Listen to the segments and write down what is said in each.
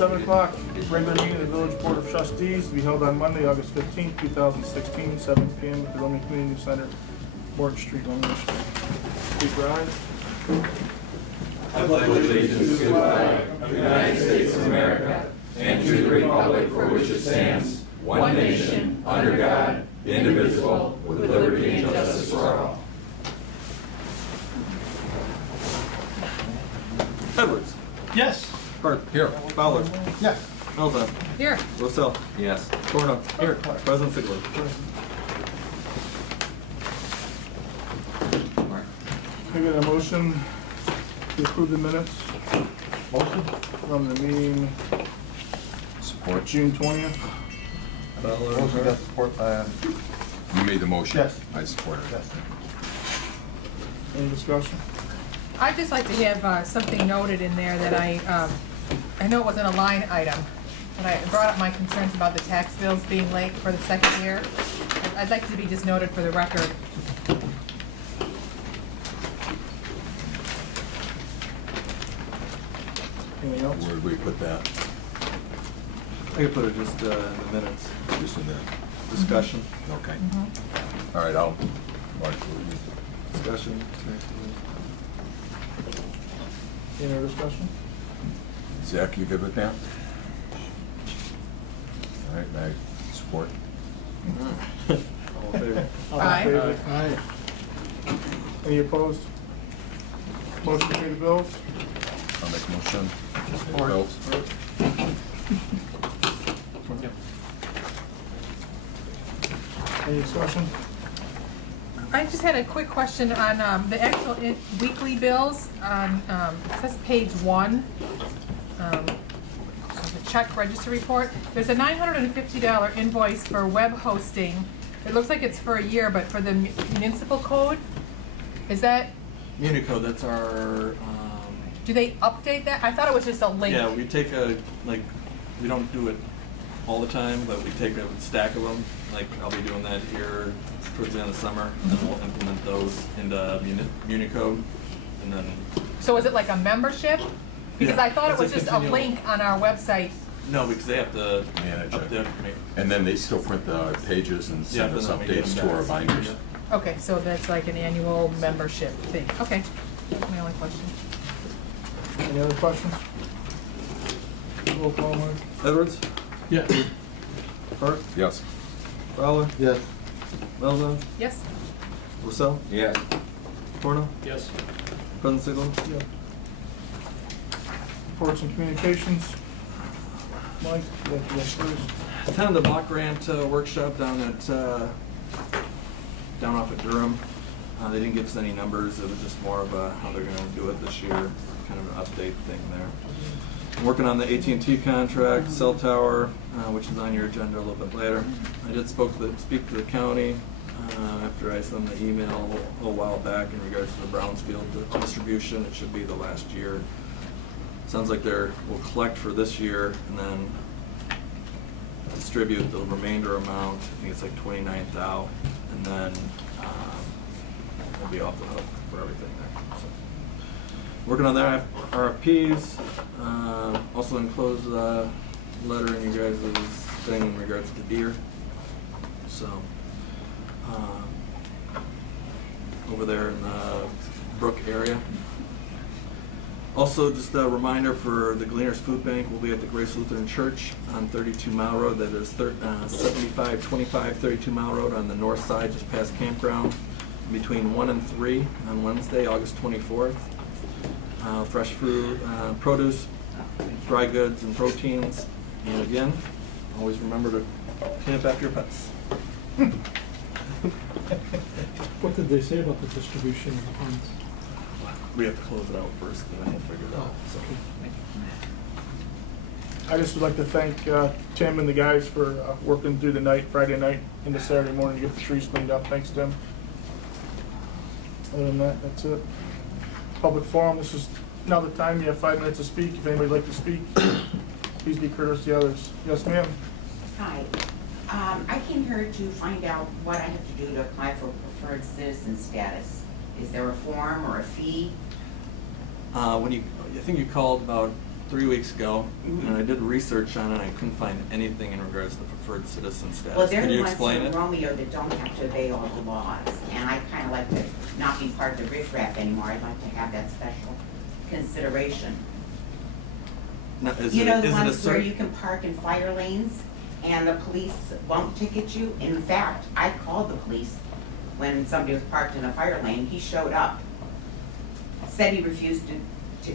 7 o'clock, regular meeting of the Village Board of Trustees to be held on Monday, August 15th, 2016, 7 p.m. at the Romeo Community Center, Morton Street, Romeo Street. Please rise. I pledge allegiance to the flag of the United States of America and to the republic for which it stands, one nation, under God, indivisible, with liberty and justice for all. Edwards. Yes. Hart. Here. Fowler. Yes. Melza. Here. Rossell. Yes. Torno. Here. President Sigler. Can I get a motion to approve the minutes? Motion. From the meeting Support. June 20th. Fowler. Motion got support by. You made the motion. Yes. I support it. Yes. Any discussion? I'd just like to have something noted in there that I know it wasn't a line item, but I brought up my concerns about the tax bills being late for the second year. I'd like to be just noted for the record. Anything else? Where did we put that? I could put it just in the minutes. Just in the, Discussion. okay. Mm-hmm. All right, I'll mark it. Discussion. Any other discussion? Zach, you good with that? All right, I support. All in favor? All in Aye. favor? Aye. Any opposed? Motion to pay the bills? I'll make a motion. Pay the Support. bills. Any discussion? I just had a quick question on the actual weekly bills on, it says page 1, of the check register report. There's a $950 invoice for web hosting. It looks like it's for a year, but for the municipal code, is that, Unicode, that's our, do they update that? I thought it was just a link. yeah, we take we don't do it all the time, but we take a stack of them. Like, I'll be doing that here towards the end of summer, and then we'll implement those into Unicode, and then, So is it like a membership? Because Yeah, I thought it it's a was just a continual- link on our website. no, because they have to Manage up it. there. And then they still print the pages and Yeah, send us then we get updates them to our back. binders. Yeah. Okay, so that's like an annual membership thing. Okay, that's my only question. Any other questions? Roll call, Mike. Edwards. Yeah. Hart. Yes. Fowler. Yes. Melza. Yes? Rossell. Yes. Torno. Yes. President Sigler. Yeah. Reports and communications. Mike, you have to go first. Attended the block grant workshop down off at Durham. They didn't give us any numbers. It was just more of how they're going to do it this year, kind of an update thing there. I'm working on the AT&T contract, cell tower, which is on your agenda a little bit later. I did speak to the county after I sent the email a while back in regards to the Brownsfield distribution. It should be the last year. Sounds like we'll collect for this year and then distribute the remainder amount. I think it's like 29,000, and then we'll be off the hook for everything there. So, working on their RFPs. Also enclosed a letter in you guys' thing in regards to deer. So over there in the Brook area. Also, just a reminder for the Gleaners Food Bank, we'll be at the Grace Lutheran Church on 32 Mile Road. That is 7525 32 Mile Road on the north side, just past campground, between 1 and 3 on Wednesday, August 24th. Fresh fruit, produce, dry goods, and proteins. And again, always remember to clean up after your pets. What did they say about the distribution of the funds? We have to close it out first, and then we'll figure it out. So. I just would like to thank Tim and the guys for working through the night, Friday night into Saturday morning to get the trees cleaned up. Thanks, Tim. Other than that, that's it. Public forum, this is now the time. You have 5 minutes to speak. If anybody would like to speak, please be courteous to others. Yes, ma'am. Hi. I came here to find out what I have to do to apply for preferred citizen status. Is there a form or a fee? I think you called about 3 weeks ago, and I did research on it, and I couldn't find anything in regards to the preferred citizen status. Well, they're Could the you ones explain from it? Romeo that don't have to obey all the laws, and I kind of like to not be part of the riffraff anymore. I'd like to have that special consideration. Now, is You it- know the is it a ones where cer- you can park in fire lanes and the police won't ticket you? In fact, I called the police when somebody was parked in a fire lane. He showed up, said he refused to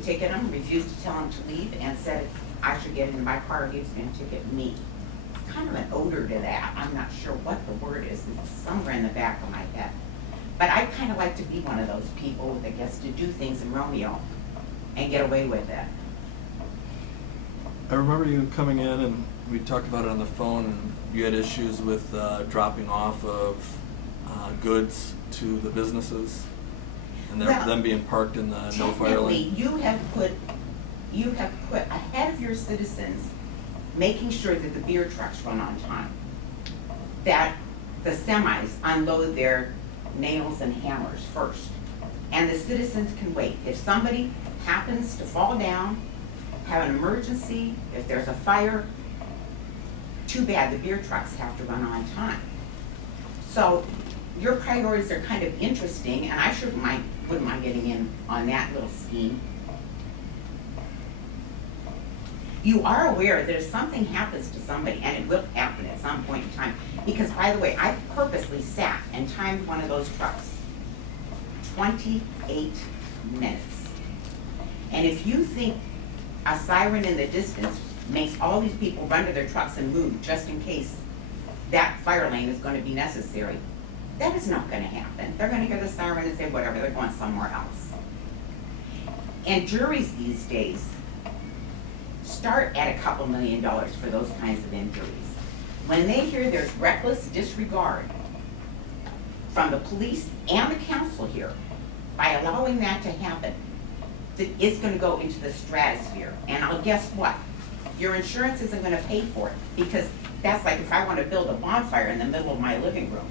ticket him, refused to tell him to leave, and said I should get into my car, he was gonna ticket me. It's kind of an odor to that. I'm not sure what the word is. It's somewhere in the back of my head. But I kind of like to be one of those people that gets to do things in Romeo and get away with it. I remember you coming in and we talked about it on the phone, and you had issues with dropping off of goods to the businesses, and Well, them being parked in the no fire Technically, lane. you have put ahead of your citizens, making sure that the beer trucks run on time, that the semis unload their nails and hammers first, and the citizens can wait. If somebody happens to fall down, have an emergency, if there's a fire, too bad, the beer trucks have to run on time. So your priorities are kind of interesting, and I wouldn't mind getting in on that little scheme. You are aware that if something happens to somebody, and it will happen at some point in time, because by the way, I purposely sat and timed one of those trucks, 28 minutes. And if you think a siren in the distance makes all these people run to their trucks and move just in case that fire lane is going to be necessary, that is not going to happen. They're going to hear the siren and say whatever, they're going somewhere else. And juries these days start at a couple $1 million for those kinds of injuries. When they hear there's reckless disregard from the police and the council here by allowing that to happen, it's going to go into the stratosphere. And I'll guess what? Your insurance isn't going to pay for it, because that's like if I want to build a bonfire in the middle of my living room.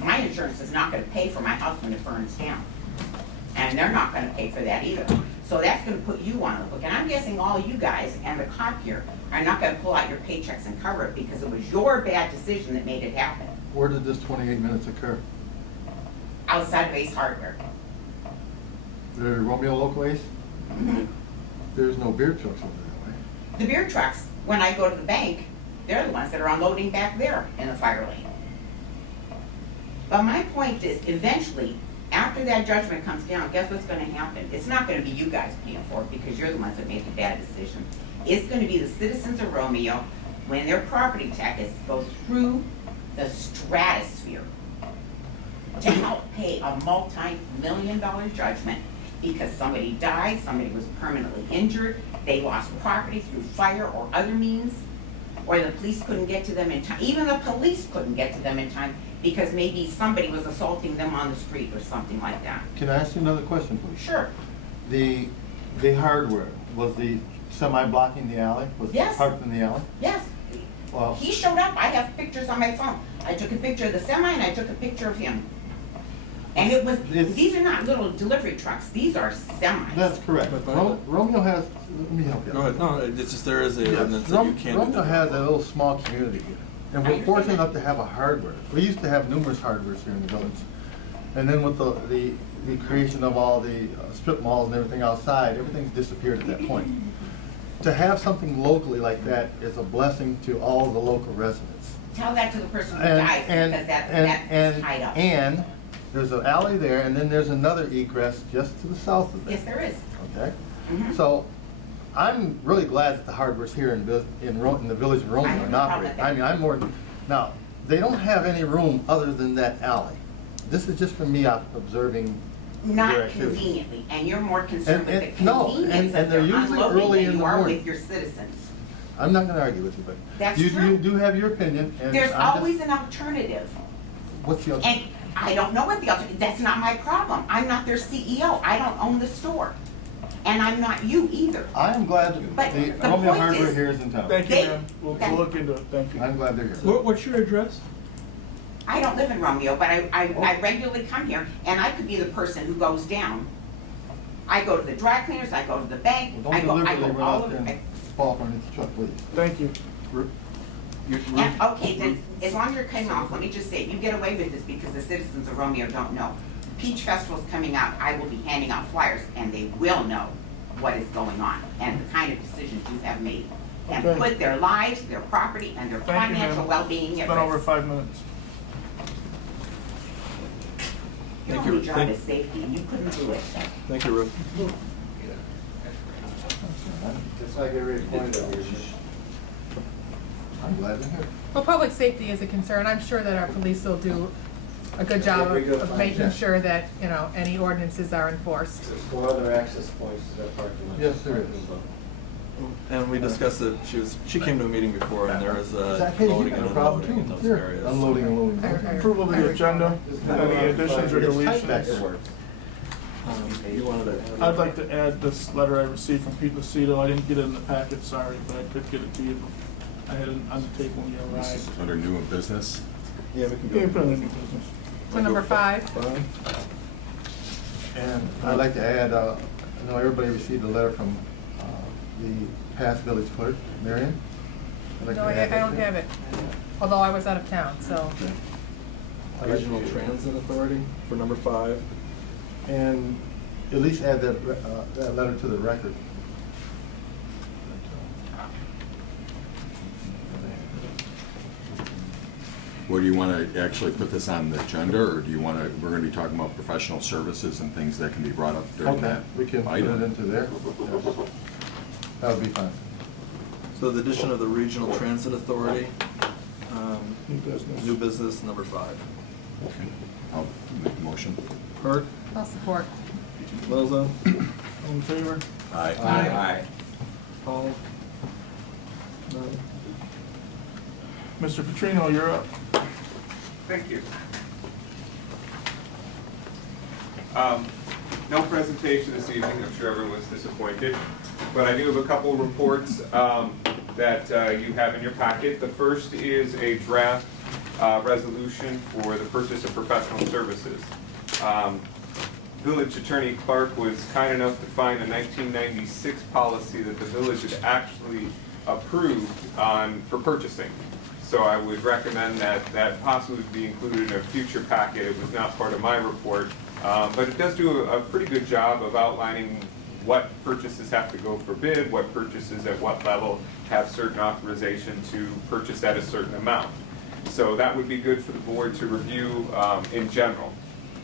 My insurance is not going to pay for my house when it burns down. And they're not going to pay for that either. So that's going to put you on the hook. And I'm guessing all you guys and the cop here are not going to pull out your paychecks and cover it because it was your bad decision that made it happen. Where did this 28 minutes occur? Outside of Ace Hardware. The Romeo local Ace? Mhm. There's no beer trucks over that way. The beer trucks, when I go to the bank, they're the ones that are unloading back there in the fire lane. But my point is, eventually, after that judgment comes down, guess what's gonna happen? It's not gonna be you guys paying for it because you're the ones that made the bad decision. It's gonna be the citizens of Romeo when their property taxes go through the stratosphere to help pay a multi-million-dollar judgment because somebody died, somebody was permanently injured, they lost property through fire or other means, or the police couldn't get to them in time. Even the police couldn't get to them in time because maybe somebody was assaulting them on the street or something like that. Can I ask you another question, please? Sure. The hardware, was the semi blocking the alley? Was it Yes. parked in the alley? Yes. Well, He showed up. I have pictures on my phone. I took a picture of the semi and I took a picture of him. And it was, It's- these are not little delivery trucks. These are semis. that's correct. But- Romeo has, let me help you. Go ahead. No, it's just there is a Yes, ordinance that you can't. Romeo has a little small community here, and I we're understand fortunate that. enough to have a hardware. We used to have numerous hardwares here in the village. And then with the creation of all the strip malls and everything outside, everything's disappeared at that point. To have something locally like that is a blessing to all the local residents. Tell that to the person who And, dies and, because and, that's tied up. and there's an alley there, and then there's another egress just to the south of that. Yes, there is. Okay? Mhm. So, I'm really glad that the hardware's here in the village of I Romeo have and no problem operate. with that. I mean, I'm more, now, they don't have any room other than that alley. This is just from me observing their Not activities. conveniently, and you're more concerned with And- the no, convenience and of they're their usually unloading early than in you the are morning. with your citizens. I'm not gonna argue with you, but That's you true. do have your opinion, and There's I'm just- always an alternative. What's the other? And I don't know what the alternative, that's not my problem. I'm not their CEO. I don't own the store. And I'm not you either. I am glad But the the Romeo point hardware is- here is in town. Thank you, They- ma'am. We'll that- look into it. Thank you. I'm glad they're here. What's your address? I don't live in Romeo, but I regularly come here, and I could be the person who goes down I go to the dry cleaners, I go to the bank, Well, I don't go deliberately run all out over. there and fall up underneath the truck, please. Thank you. And, okay, then, as long as you're cutting off, let me just say, you get away with this because the citizens of Romeo don't know. Peach Festival's coming out, I will be handing out flyers, and they will know what is going on and the kind of decisions you have made. And Okay. put their lives, their property, and their Thank you, financial ma'am. well-being It's at been over risk. 5 minutes. Your Thank you. only job is safety, and you couldn't do it. Thank you, Ruth. Just like every point of yours. I'm glad to hear. Well, public safety is a concern. I'm sure that our police will do a good job of making sure that, you know, any ordinances are enforced. There's 4 other access points to that parking lot. Yes, there is. And we discussed that she came to a meeting before, and there was Exactly, you loading got and a problem unloading in too. those Here, areas. unloading and loading. Approval of the agenda, any additions or It's tight back deletions? there. You wanted to add? I'd like to add this letter I received from Pete Lucido. I didn't get it in the packet, sorry, but I could get it to you. I had it on the table when you This arrived. is under new business. Yeah, we can Yeah, go. put it in new business. So number 5, And I'd like to add, I know everybody received a letter from the past village clerk, Marion. I'd like no, to I add that don't there. have it, although I was out of town, so. Regional Transit Authority for number 5. And at least add that letter to the record. Well, do you want to actually put this on the agenda, or do you want to, we're going to be talking about professional services and things that can be brought up during Okay, that we can put item? it into there. Yes. That would be fine. So the addition of the Regional Transit Authority, New business. new business, number 5. Okay. I'll make a motion. Hurt, I'll support. Liza, All in favor? Aye. Aye. Paul? None? Mr. Petrino, you're up. Thank you. No presentation this evening, I'm sure everyone's disappointed, but I do have a couple reports that you have in your packet. The first is a draft resolution for the purchase of professional services. Village Attorney Clark was kind enough to find a 1996 policy that the village had actually approved for purchasing. So I would recommend that possibly be included in a future packet. It was not part of my report, but it does do a pretty good job of outlining what purchases have to go for bid, what purchases at what level have certain authorization to purchase at a certain amount. So that would be good for the board to review in general.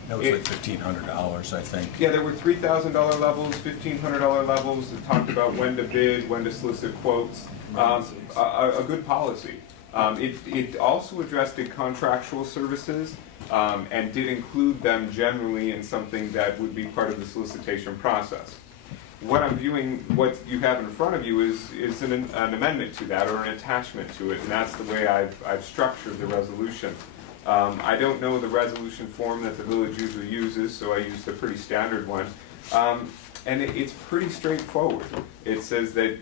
That was like $1,500, I think. Yeah, there were $3,000 levels, $1,500 levels that talked about when to bid, when to solicit quotes. A good policy. It also addressed the contractual services and did include them generally in something that would be part of the solicitation process. What I'm viewing, what you have in front of you is an amendment to that or an attachment to it, and that's the way I've structured the resolution. I don't know the resolution form that the village usually uses, so I used a pretty standard one. And it's pretty straightforward. It says that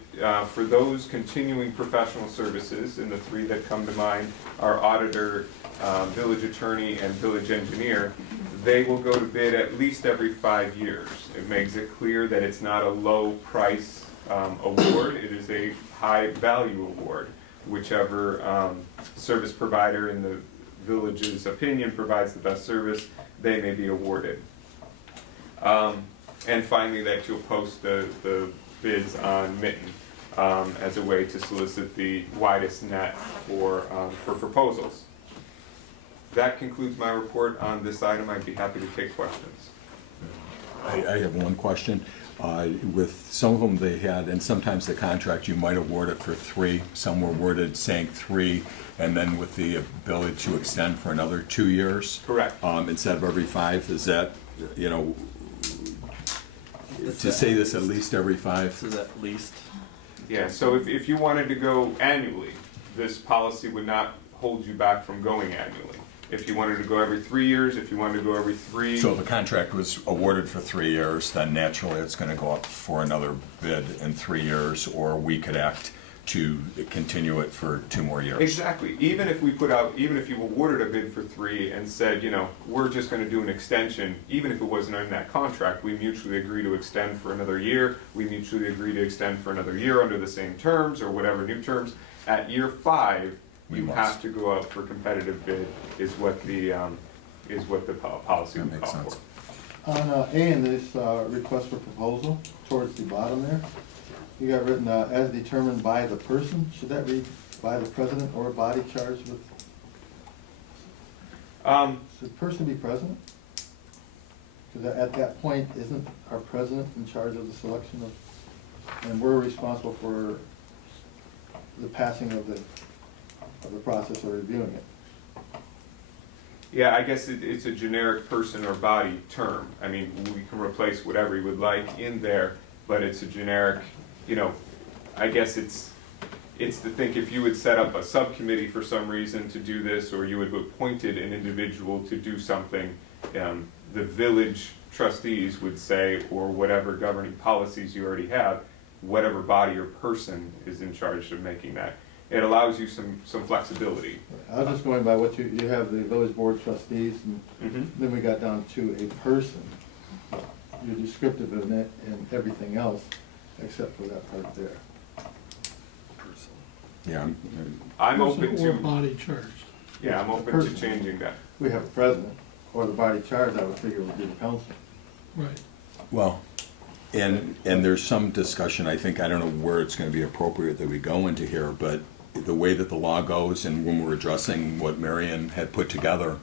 for those continuing professional services, and the 3 that come to mind are auditor, village attorney, and village engineer, they will go to bid at least every 5 years. It makes it clear that it's not a low price award, it is a high value award. Whichever service provider in the village's opinion provides the best service, they may be awarded. And finally, that you'll post the bids on Mitten as a way to solicit the widest net for proposals. That concludes my report on this item. I'd be happy to take questions. I have one question. With some of them they had, and sometimes the contract, you might award it for 3. Some were worded saying 3, and then with the ability to extend for another 2 years. Correct. Instead of every 5. Is that, to say this at least every 5? This is at least. Yeah, so if you wanted to go annually, this policy would not hold you back from going annually. If you wanted to go every 3 years, if you wanted to go every 3. So if a contract was awarded for 3 years, then naturally it's going to go up for another bid in 3 years, or we could act to continue it for 2 more years. Exactly. Even if you awarded a bid for 3 and said, we're just going to do an extension, even if it wasn't in that contract, we mutually agree to extend for another year, we mutually agree to extend for another year under the same terms or whatever new terms. At year 5, We you must. have to go out for competitive bid, is what the policy That would makes call sense. for. On A in this request for proposal, towards the bottom there, you got written, as determined by the person. Should that read by the president or body charged with, should the person be president? Because at that point, isn't our president in charge of the selection of, and we're responsible for the passing of the process of reviewing it? Yeah, I guess it's a generic person or body term. I mean, we can replace whatever you would like in there, but it's a generic, I guess it's to think if you would set up a subcommittee for some reason to do this, or you had appointed an individual to do something, the village trustees would say, or whatever governing policies you already have, whatever body or person is in charge of making that. It allows you some flexibility. I was just going by what you have the village board trustees, and Mm-hmm. then we got down to a person. You're descriptive of it and everything else, except for that part there. Person. Yeah, I'm Person open or to, body charged. yeah, I'm open to changing that. We have a president, or the body charged, I would figure would be the council. Right. well, and there's some discussion, I think, I don't know where it's going to be appropriate that we go into here, but the way that the law goes, and when we're addressing what Marion had put together,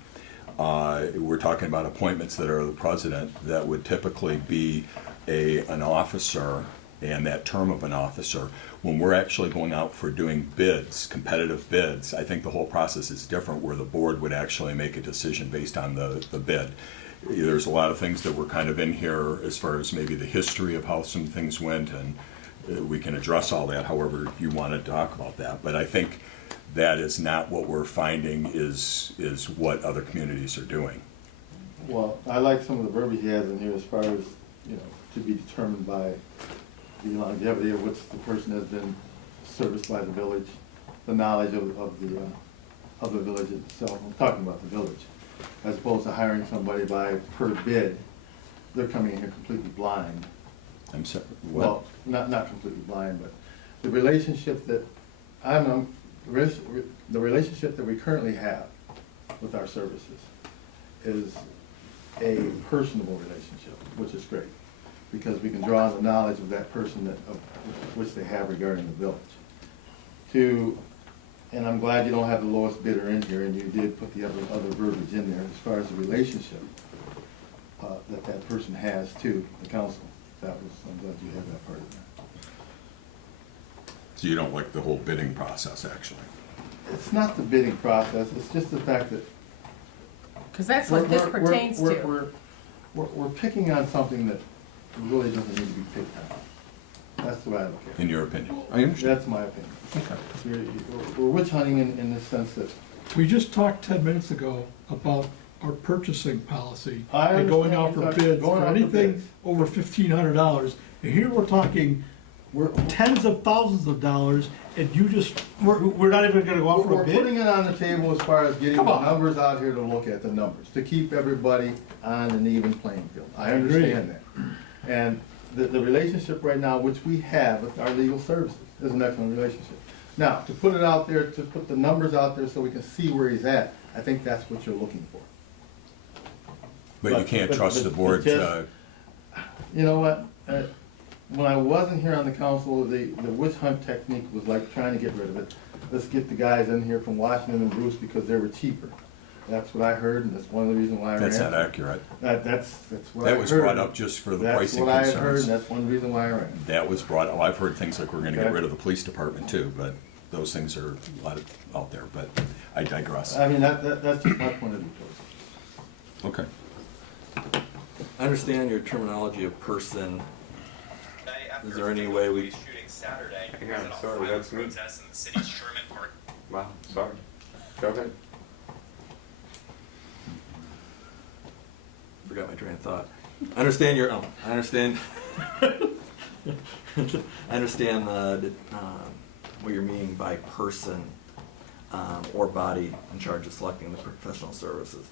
we're talking about appointments that are the president, that would typically be an officer, and that term of an officer. When we're actually going out for doing bids, competitive bids, I think the whole process is different, where the board would actually make a decision based on the bid. There's a lot of things that were kind of in here as far as maybe the history of how some things went, and we can address all that however you want to talk about that. But I think that is not what we're finding is what other communities are doing. Well, I like some of the verbiage he has in here as far as, to be determined by the longevity of which the person has been serviced by the village, the knowledge of the village itself. I'm talking about the village, as opposed to hiring somebody by per bid. They're coming in here completely blind. I'm sorry, Well, not completely blind, but the relationship that the relationship that we currently have with our services is a personable relationship, which is great, because we can draw on the knowledge of that person of which they have regarding the village. And I'm glad you don't have the lowest bidder in here, and you did put the other verbiage in there as far as the relationship that person has to the council. I'm glad you have that part of that. So you don't like the whole bidding process, actually? It's not the bidding process, it's just the fact that. Because that's what this pertains to. We're picking on something that really doesn't need to be picked on. That's the way I look at it. In your opinion? I understand. That's my opinion. Okay. We're witch hunting in the sense that, We just talked 10 minutes ago about our purchasing policy. I And going out understand for bids, going for out for anything bids. over $1,500. And here we're talking we're, tens of thousands of dollars, and we're not even gonna go out for we're a bid? putting it on the table as far as getting Come the on. numbers out here to look at the numbers, to keep everybody on an even playing field. I understand that. And the relationship right now, which we have with our legal services, is an excellent relationship. Now, to put it out there, to put the numbers out there so we can see where he's at, I think that's what you're looking for. But you can't trust the board to, You know what? When I wasn't here on the council, the witch hunt technique was like trying to get rid of it. Let's get the guys in here from Washington and Bruce because they were cheaper. That's what I heard, and that's one of the reasons why I ran. that's not accurate. That's what I heard. That was brought up just for the pricing That's what I had heard, and concerns. that's one reason why I ran. That was brought, oh, I've heard things like we're gonna get Okay. rid of the police department too, but those things are a lot out there, but I digress. I mean, that's just my point of view. Okay. I understand your terminology of person. Is there any way we? Hang on, sorry, that's me. Wow, sorry. Go ahead. Forgot my train of thought. I understand your. I understand. I understand what you're meaning by person or body in charge of selecting the professional services.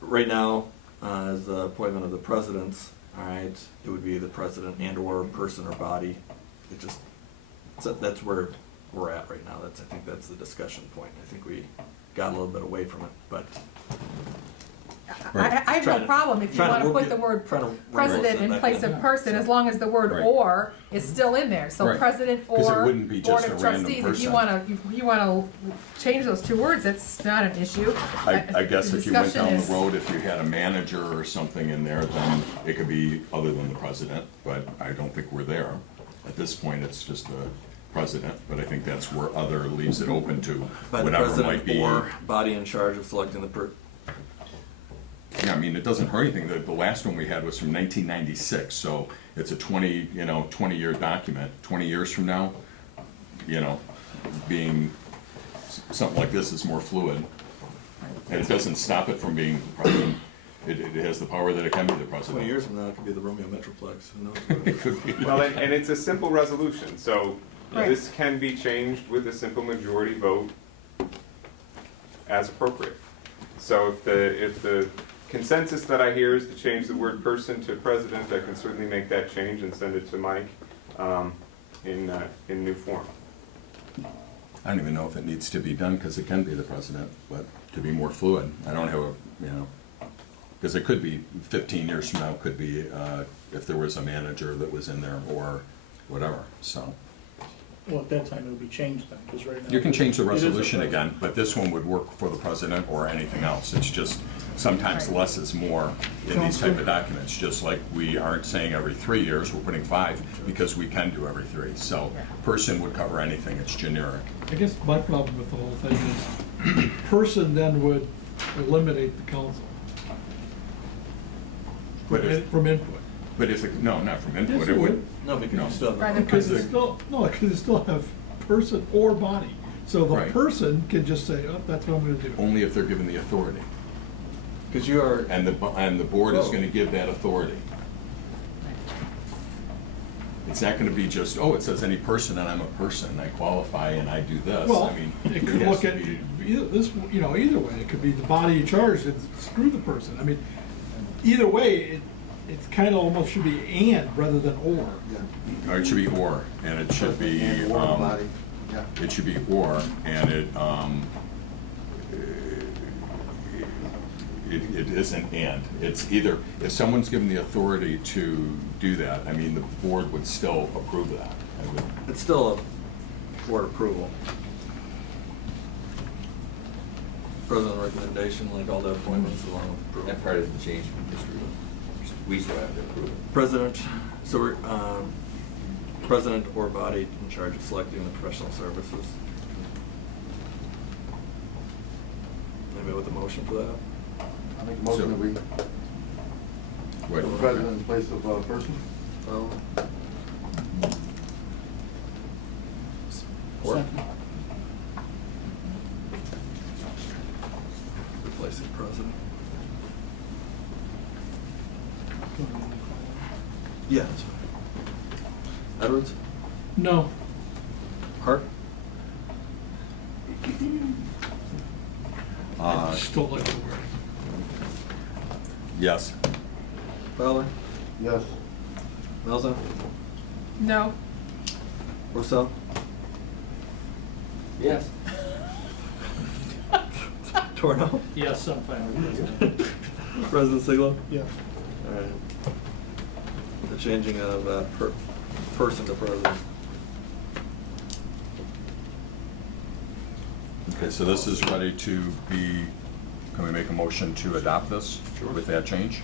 Right now, as the appointment of the presidents, all right, it would be the president and or person or body. It just, so that's where we're at right now. I think that's the discussion point. I think we got a little bit away from it, but. I have no problem if you want to put the word president in place of person, as long as the word Right. "or" is still in there. So Right. president 'Cause it or wouldn't be board just of a random trustees. If person. you wanna change those two words, that's not an issue. I guess The if you went discussion down the is- road, if you had a manager or something in there, then it could be other than the president, but I don't think we're there. At this point, it's just the president, but I think that's where other leaves it open to By the whatever might president be. or body in charge of selecting the Yeah, I mean, it doesn't hurt anything. The last one we had was from 1996, so it's a 20-year document. 20 years from now, being something like this is more fluid. And it doesn't stop it from being the president. It has the power that it can be the president. 20 years from now, it could be the Romeo Metroplex. Who knows? It could be. Well, and it's a simple resolution, so Right. this can be changed with a simple majority vote as appropriate. So if the consensus that I hear is to change the word person to president, I can certainly make that change and send it to Mike in new form. I don't even know if it needs to be done, because it can be the president, but to be more fluid. I don't have because it could be 15 years from now, could be if there was a manager that was in there or whatever, so. Well, at that time, it would be changed then, because right now. You can change the it is a resolution president. again, but this one would work for the president or anything else. It's just, sometimes Right. less is more in these type of documents, just like we aren't saying every 3 years, we're putting 5, because we can do every 3. So, person would cover anything, it's generic. I guess my problem with the whole thing is, person then would eliminate the council But if, from input. no, not from input, Yes, it it would. would. No, because No. you still have Right. the Because it's still, no, because you still have person or body. So the Right. person can just say, oh, that's what I'm gonna do. Only if they're given the authority. because you are. And the board is Whoa. gonna give that authority. It's not gonna be just, oh, it says any person and I'm a person, I qualify and I do this. Well, I mean, it could has look to at, be- either this, either way, it could be the body in charge, and screw the person. I mean, either way, it's kinda almost should be and rather than or. Or it should be or, and it should be, And warm body, yeah. it should be or, and it isn't and. It's either, if someone's given the authority to do that, I mean, the board would still approve that. I would- It's still a board approval. President recommendation, like all the appointments along with approval. That part hasn't changed from history. We still have to approve it. President, so we're, president or body in charge of selecting the professional services. Maybe with a motion for that? I make a motion that we What- put the president in place of a person. Well. Support. Replacing president. Yeah, that's fine. Edwards? No, Hart? I just don't like the word. Yes. Fowler? Yes. Melza? No. Rousseau? Yes. Torno? Yes, I'm fine with this. President Siglo? Yes. All right. The changing of person to president. Okay, so this is ready to be, can we make a motion to adopt this with that change?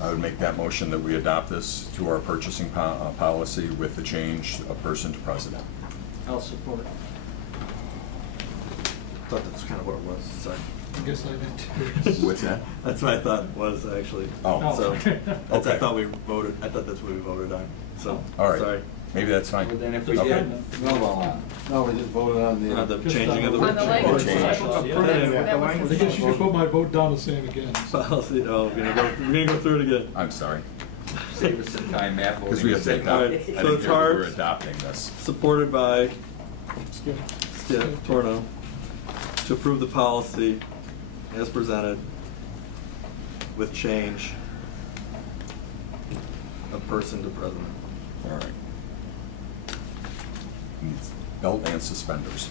I would make that motion that we adopt this to our purchasing policy with the change of person to president. I'll support it. Thought that's kind of what it was, sorry. I guess I did too. What's that? That's what I thought was actually. Oh. So, that's, I Okay. thought we voted, I thought that's what we voted on, so, All right. sorry. Maybe that's fine. But then if we Okay. did, no, No, we just voted on the. The Just changing of the. On the language. Change. That's- that was- I guess you could put my vote down the same again. Policy, oh, we're gonna go through it again. I'm sorry. Save us some time, Matt. Because we have to adopt, I Alright, didn't so hear it's that we're hard. adopting this. Supported by Skip. Skip Torno to approve the policy as presented with change of person to president. All right. Needs belt and suspenders.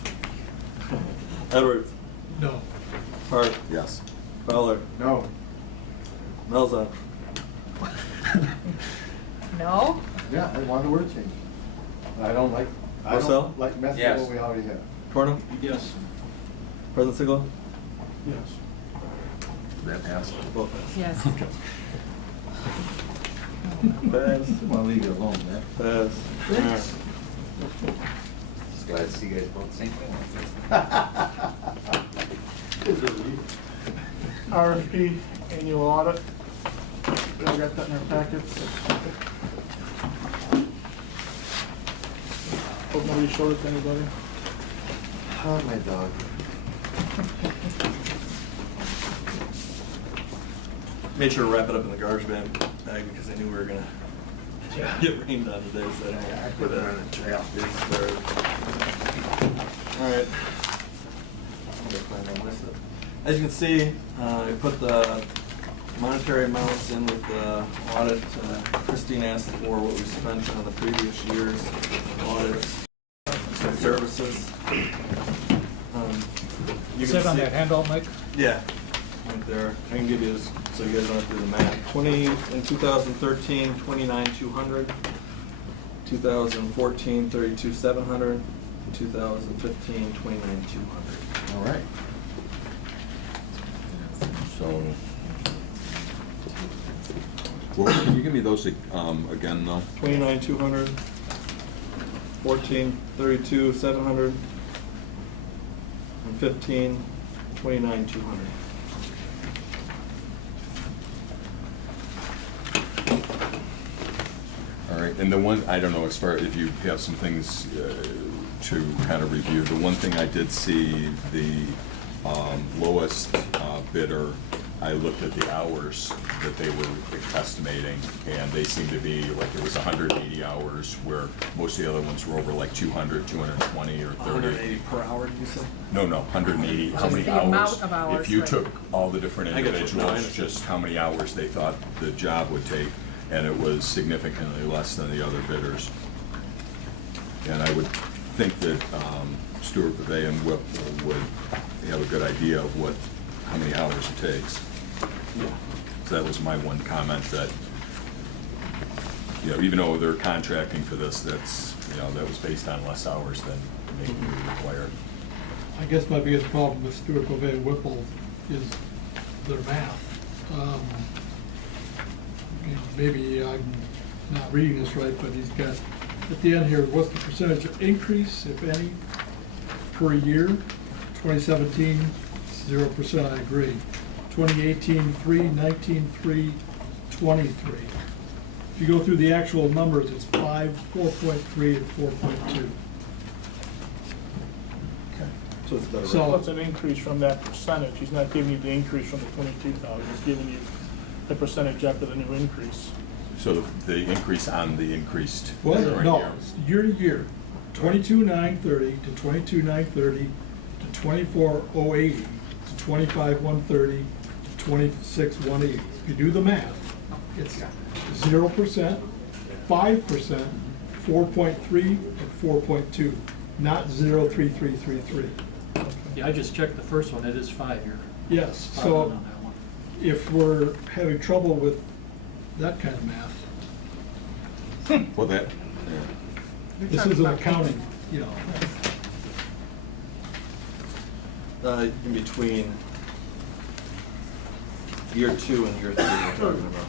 Edwards, No. Hart, Yes. Fowler, No. Melza, No? Yeah, I want the word change. I don't like Marcel? messing Yes. with what we already have. Torno, Yes. President Siglo, Yes. That passed. both pass. Yes. Pass, I want to leave it alone, man. pass. Alright. Just glad to see you guys both the same thing. RFP annual audit. We all got that in our packets. Hope nobody showed it to anybody. Oh, my dog. Made sure to wrap it up in the garbage bag because I knew we were gonna get rained on today, so I didn't put it on the trail. Alright. As you can see, I put the monetary amounts in with the audit. Christine asked for what we spent on the previous year's audits and services. You can Is that on see- that handout, Mike? Yeah, right there. I can give you this, so you guys don't have to do the math. In 2013, 29,200. 2014, 32,700. 2015, 29,200. All right. So, well, can you give me those again, though? 29,200. 14, 32,700. And 15, 29,200. All right, and the one, I don't know, as far, if you have some things to kind of review, the one thing I did see, the lowest bidder, I looked at the hours that they were estimating, and they seemed to be, like, it was 180 hours, where most of the other ones were over like 200, 220, or 30. 180 per hour, did you say? No, 180, how Just many the hours? amount of hours, If you right. took all the different I get you. No, I individuals, understand. just how many hours they thought the job would take, and it was significantly less than the other bidders. And I would think that Stuart Bavay and Whip would have a good idea of how many hours it takes. Yeah. So that was my one comment, that, even though they're contracting for this, that's, that was based on less hours than maybe required. I guess my biggest problem with Stuart Covey and Whipple is their math. Maybe I'm not reading this right, but he's got, at the end here, what's the percentage of increase, if any, per year? 2017, 0%, I agree. 2018, 3, 19, 3, 23. If you go through the actual numbers, it's 5, 4.3, and 4.2. So it's better. So- What's an increase from that percentage? He's not giving you the increase from the 22,000, he's giving you the percentage after the new increase. So the increase on the increased Well, current no, year. it's year to year, 22,930 to 22,930 to 24,080 to 25,130 to 26,180. If you do the math, it's 0%, 5%, 4.3, and 4.2, not 0.3333. Yeah, I just checked the first one, it is 5-year. Yes, Spot on so on that one. if we're having trouble with that kind of math, Well, that, this is an accounting, In between year 2 and year 3, we're talking about.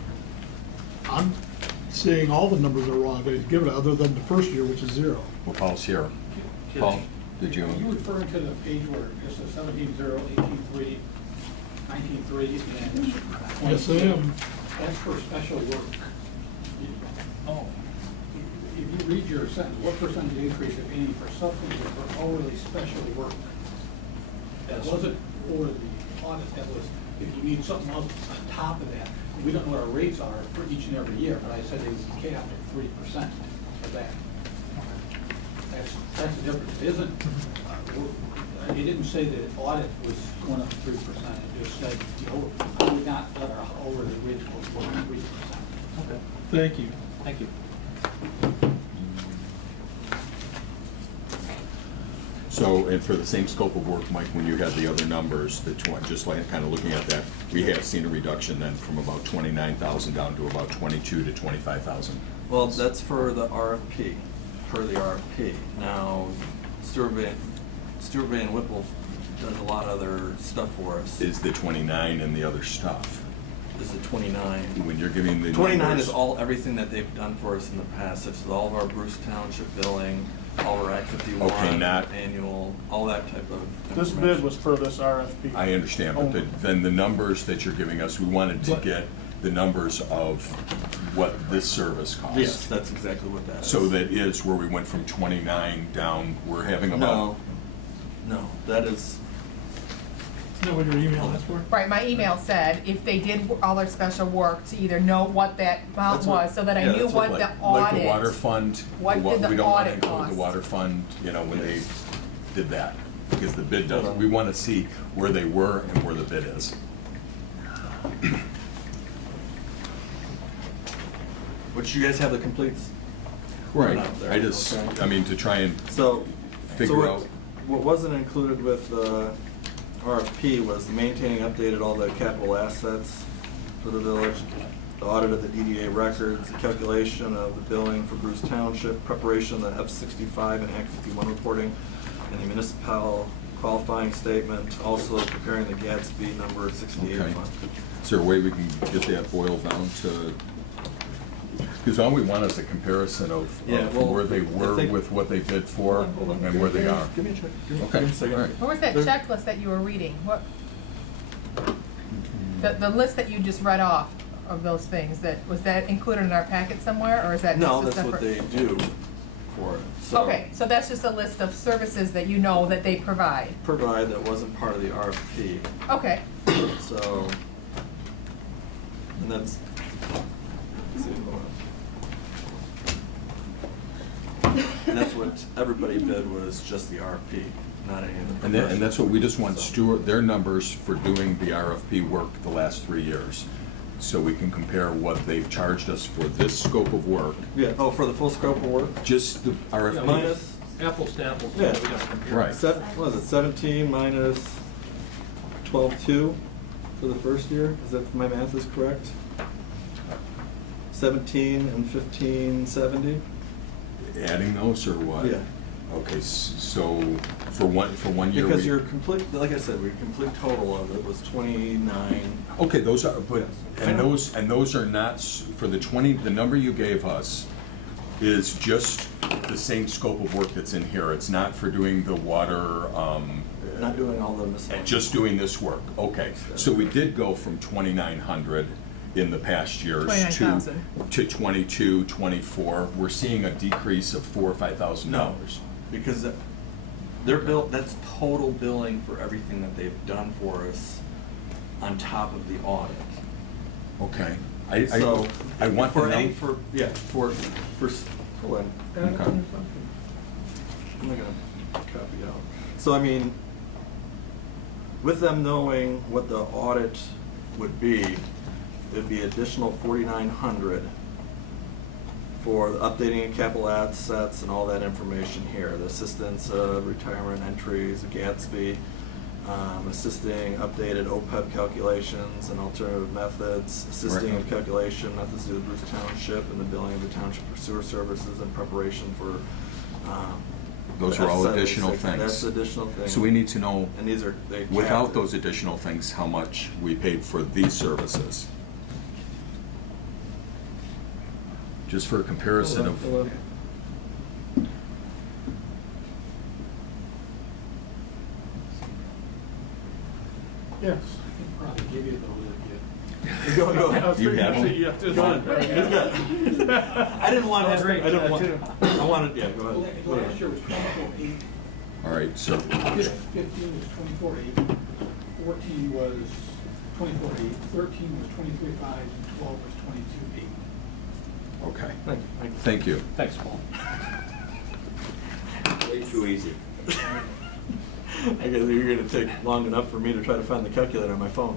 I'm saying all the numbers are wrong, but he's given it, other than the first year, which is 0. well, Paul's here. Paul, did you? Are you referring to the page where it says 17-0, 18-3, 19-3, and 20? Yes, I am. That's for special work. Oh. If you read your sentence, what percentage increase, if any, for substantive or overly special work? That wasn't for the audit, that was if you need something else on top of that. we don't know what our rates are for each and every year, but I said they would be capped at 3% for that. That's the difference. It isn't, it didn't say that audit was going up 3%. It just said, you know, I would not let our hourly rate go up 3%. Okay, Thank you. thank you. So, and for the same scope of work, Mike, when you had the other numbers, just like kind of looking at that, we have seen a reduction then from about 29,000 down to about 22 to 25,000. Well, that's for the RFP, per the RFP. Now, Stuart Van Whipple does a lot of other stuff for us. Is the 29 and the other stuff? Is it 29? When you're giving the 29 numbers, is everything that they've done for us in the past, such as all of our Bruce Township billing, all of our Act 51, Okay, not- annual, all that type of This information. bid was for this RFP. I understand, but then the numbers that you're giving us, we wanted to get the numbers of what this service costs. Yes, that's exactly what that is. So that is where we went from 29 down, we're having about. No, that is, Isn't that what your email asked for? Right, my email said if they did all their special work to either know what that amount That's what- was, so that I yeah, knew that's what what, the Like audit. the water fund. What did the We don't want to audit include cost? the water fund, you know, when they did that, because the bid doesn't, Hold on. we want to see where they were and where the bid is. which you guys have the complete. Right, out there, I just, okay? I mean, to try and So. figure what- out. What wasn't included with the RFP was maintaining, updated all the capital assets for the village, the audit of the DDA records, the calculation of the billing for Bruce Township, preparation of the F-65 and Act 51 reporting, and the municipal qualifying statement, also preparing the Gadsby number 68 Okay. fund. Is there a way we can get that boiled down to, because all we want is a comparison of Yeah, well, where they I were think- with what they bid for Hold on. and where they are. Give me a check. Give me Okay, a second. all right. What was that There- checklist that you were reading? What? The list that you just read off of those things, was that included in our packet somewhere, or is that just No, a that's separate? what they do for it. So Okay, so that's just a list of services that you know that they provide. provide that wasn't part of the RFP. Okay, So, and that's, let's see, hold on. And that's what everybody bid was just the RFP, not any of the. And that's what we just want So- Stuart, their numbers for doing the RFP work the last 3 years. So we can compare what they've charged us for this scope of work, Yeah, oh, for the full scope of work? just the RFP. Minus, Apples to apples. Yeah. We gotta compare. Right. what was it, 17 minus 12.2 for the first year? Is that, if my math is correct? 17 and 1570? Adding those or what? Yeah. Okay, so for one year. Because we- your complete, like I said, your complete total of it was 29. Okay, those are, but, I and know. those are not, for the 20, the number you gave us is just the same scope of work that's in here. It's not for doing the water, Not doing all the and miscellaneous. just doing this work. Okay, so we did go from 2,900 in the past years 29,000. to 22, 24. We're seeing a decrease of $4,000 or $5,000. Because they're built, that's total billing for everything that they've done for us on top of the audit. Okay, So, I want the for num- hold on. Okay. I'm not gonna copy out. So I mean, with them knowing what the audit would be, it'd be additional 4,900 for the updating of capital assets and all that information here, the assistance of retirement entries, Gatsby, assisting updated OPEB calculations and alternative methods, assisting Right. in calculation methods to do with Bruce Township and the billing of the township for sewer services and preparation for. Those the are all F-76. additional things. That's additional things. So we need to know, And these are, they. without capped it. those additional things, how much we paid for these services. Just for a comparison of, Hold on. yes. I can probably give you those if you. Go ahead. You have them? Yeah, just- Go ahead. I didn't want That's to, great, I didn't that want, too. I wanted, yeah, go Well, ahead. last year was 24.8, all right, so, 15 was 24.8, 14 was 24.8, 13 was 23.5, and 12 was 22.8. Okay, Thank you. thank you. Thanks, Paul. Way too easy. I guess you're gonna take long enough for me to try to find the calculator on my phone.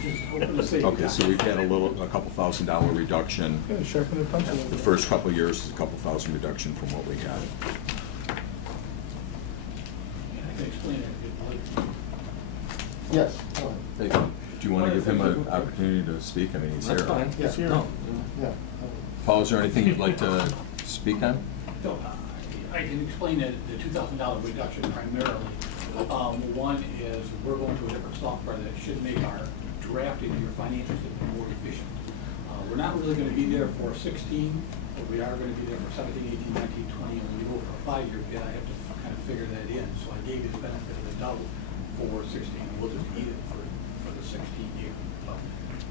Just hoping to save. Okay, so we've had a couple $1,000 reduction. Yeah, sharpen your pencil. a little The bit. first couple of years is a couple thousand reduction from what we got. I can explain it if you'd like. Yes. Hey, do you want to give him an opportunity to speak? I mean, he's here. That's fine. He's here. No. Yeah. Paul, is there anything you'd like to speak on? So, I can explain the $2,000 reduction primarily. One is we're going to a different software that should make our drafting of your financial statement more efficient. We're not really gonna be there for 16, but we are gonna be there for 17, 18, 19, 20, and when we go for a 5-year bid, I have to kind of figure that in. So I gave you the benefit of the doubt for 16, and we'll just need it for the 16 year.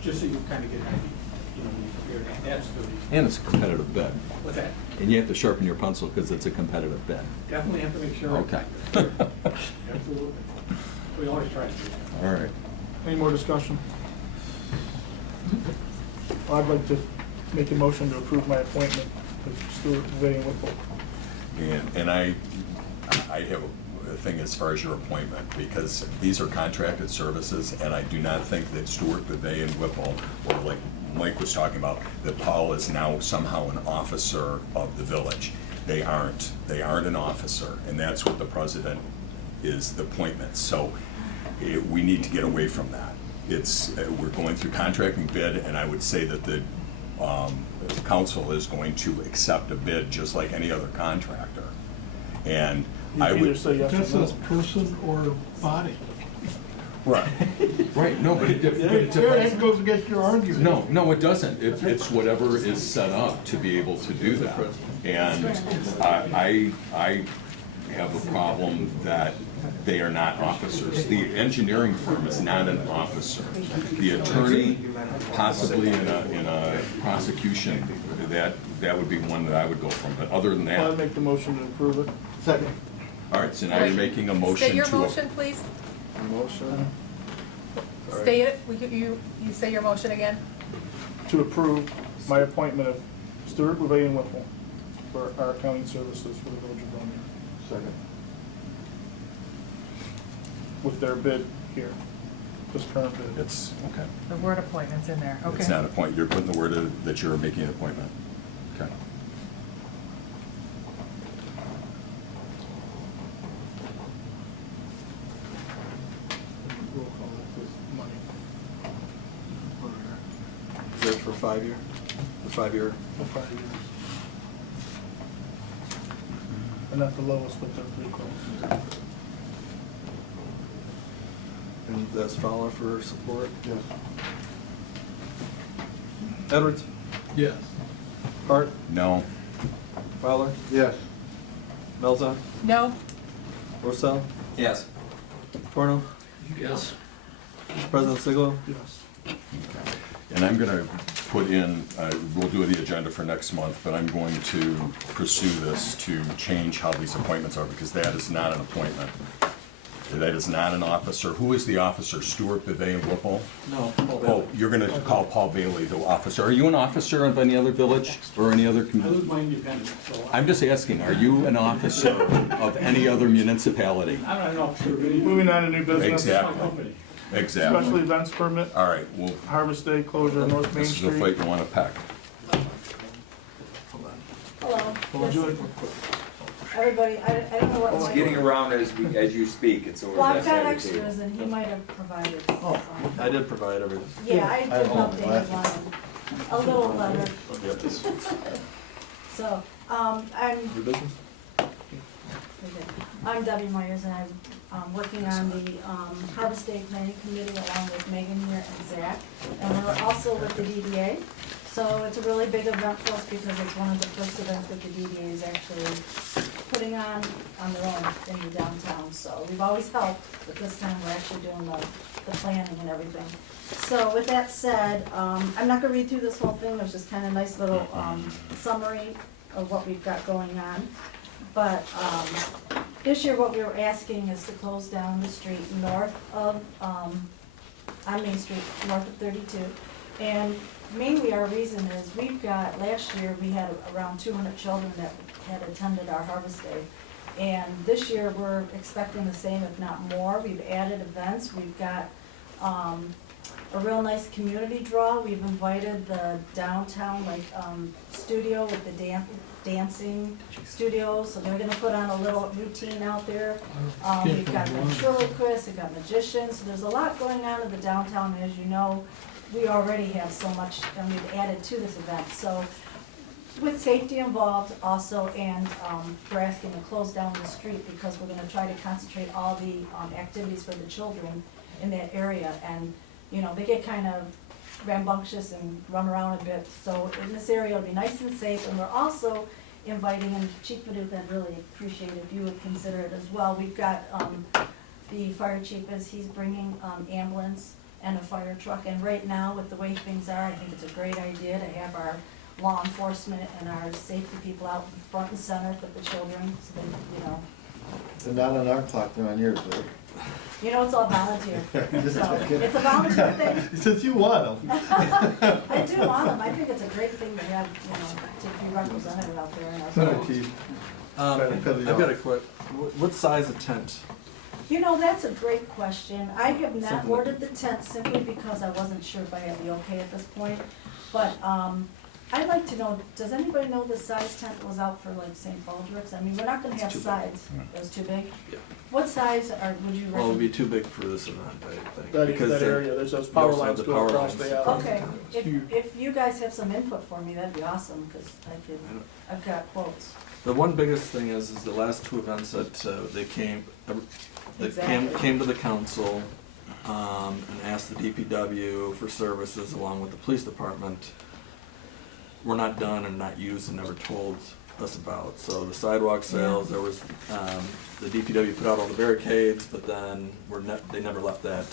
Just so you kind of get an idea, you know, when you compare that, that's the, And it's a competitive bid. what's that? And you have to sharpen your pencil because it's a competitive bid. Definitely have to make sure. Okay. Absolutely. We always try to do that. All right. Any more discussion? Well, I'd like to make a motion to approve my appointment with Stuart Vay and Whipple. And I have a thing as far as your appointment, because these are contracted services, and I do not think that Stuart, Bevay, and Whipple, or like Mike was talking about, that Paul is now somehow an officer of the village. They aren't. They aren't an officer, and that's what the president is, the appointment. So we need to get away from that. We're going through contracting bid, and I would say that the council is going to accept a bid just like any other contractor. And You I can either would. say yes That or says no. person or body. Right, right, no, but it depends. That goes against your argument. No, it doesn't. It's whatever is set up to be able to do that. And I have a problem that they are not officers. The engineering firm is not an officer. The attorney, possibly in a prosecution, that would be one that I would go from. But other than I'll that, make the motion to approve it. Second. all right, so now you're making a motion to. State your motion, please. Motion. State it. You say your motion again? To approve my appointment of Stuart Bevay and Whipple for our accounting services for the village of Romeo. Second. With their bid here, this current bid. It's, okay. The word appointment's in there, okay. It's not a point, you're putting the word that you're making an appointment. Okay. Roll call that with money. Is that for 5-year? The 5-year? For 5 years. And not the lowest, but they're pretty close. And that's Fowler for support? Yes. Edwards? Yes. Hart? No. Fowler? Yes. Melzon? No? Rorsell? Yes. Corno? Yes. President Siglo? Yes. And I'm gonna put in, we'll do the agenda for next month, but I'm going to pursue this to change how these appointments are, because that is not an appointment. That is not an officer. Who is the officer? Stuart Bevay and Whipple? No. Oh, you're gonna call Paul Bailey the officer. Are you an officer of any other village or any other I lose community? my independence, so I'm just asking, are you an officer of any other municipality? I'm not an officer of any. Moving on to new business. Exactly. My company. Special Exactly. events permit, All right, well, Harvest Day closure, North Main this is the Street. fight you wanna peck. Hello. Would you like- Everybody, I don't know what. It's my- getting around as you speak, it's over Well, I've that got side of the extras table. and he might have provided. Oh. I did provide everything. Yeah, I I did have all update the one, a little letter. Yep. So, Revisions? I'm Debbie Myers and I'm working on the Harvest Day Planning Committee along with Megan here and Zach. And we're also with the DDA. So it's a really big event for us because it's one of the first events that the DDA is actually putting on their own in the downtown. So we've always helped, but this time we're actually doing the planning and everything. So with that said, I'm not gonna read through this whole thing, there's just kind of a nice little summary of what we've got going on. But this year what we were asking is to close down the street north of on Main Street, north of 32. And mainly our reason is we've got, last year, we had around 200 children that had attended our Harvest Day. And this year, we're expecting the same, if not more. We've added events. We've got a real nice community draw. We've invited the downtown, studio with the dancing studio, so they're gonna put on a little routine out there. We've got ventriloquists, we've got magicians, so there's a lot going on in the downtown. As you know, we already have so much, and we've added to this event. So with safety involved also, and we're asking to close down the street because we're gonna try to concentrate all the activities for the children in that area. And, you know, they get kind of rambunctious and run around a bit. So in this area, it'll be nice and safe. And we're also inviting, and Chief Paducah, I'd really appreciate if you would consider it as well. We've got the fire chief, he's bringing ambulance and a fire truck. And right now, with the way things are, I think it's a great idea to have our law enforcement and our safety people out front and center for the children, so they, you know. They're not on our clock, they're on yours, right? You know, it's all volunteer. Just So, kidding. it's a volunteer thing. Since you want them. I do want them. I think it's a great thing to have, you know, to be represented out there in our Sorry, schools. Chief. I've got a quick, what size of tent? You know, that's a great question. I have not Something ordered the tent simply because I wasn't sure if I had the okay at this point. But, I'd like to know, does anybody know the size tent that was out for like St. Baldrick's? I mean, we're not gonna have too big. sides. It was too big? Yeah. What size would you Well, it would be recommend? too big for this event, I think. That, because that the- area, there's those you power also have lines the go power across lines. the alley. Okay, if you guys have some input for me, that'd be awesome, cause I've got quotes. The one biggest thing is the last two events that they came Exactly. to the council and asked the DPW for services along with the police department were not done and not used and never told us about. So the sidewalk sales, there was, the DPW put out all the barricades, but then they never left that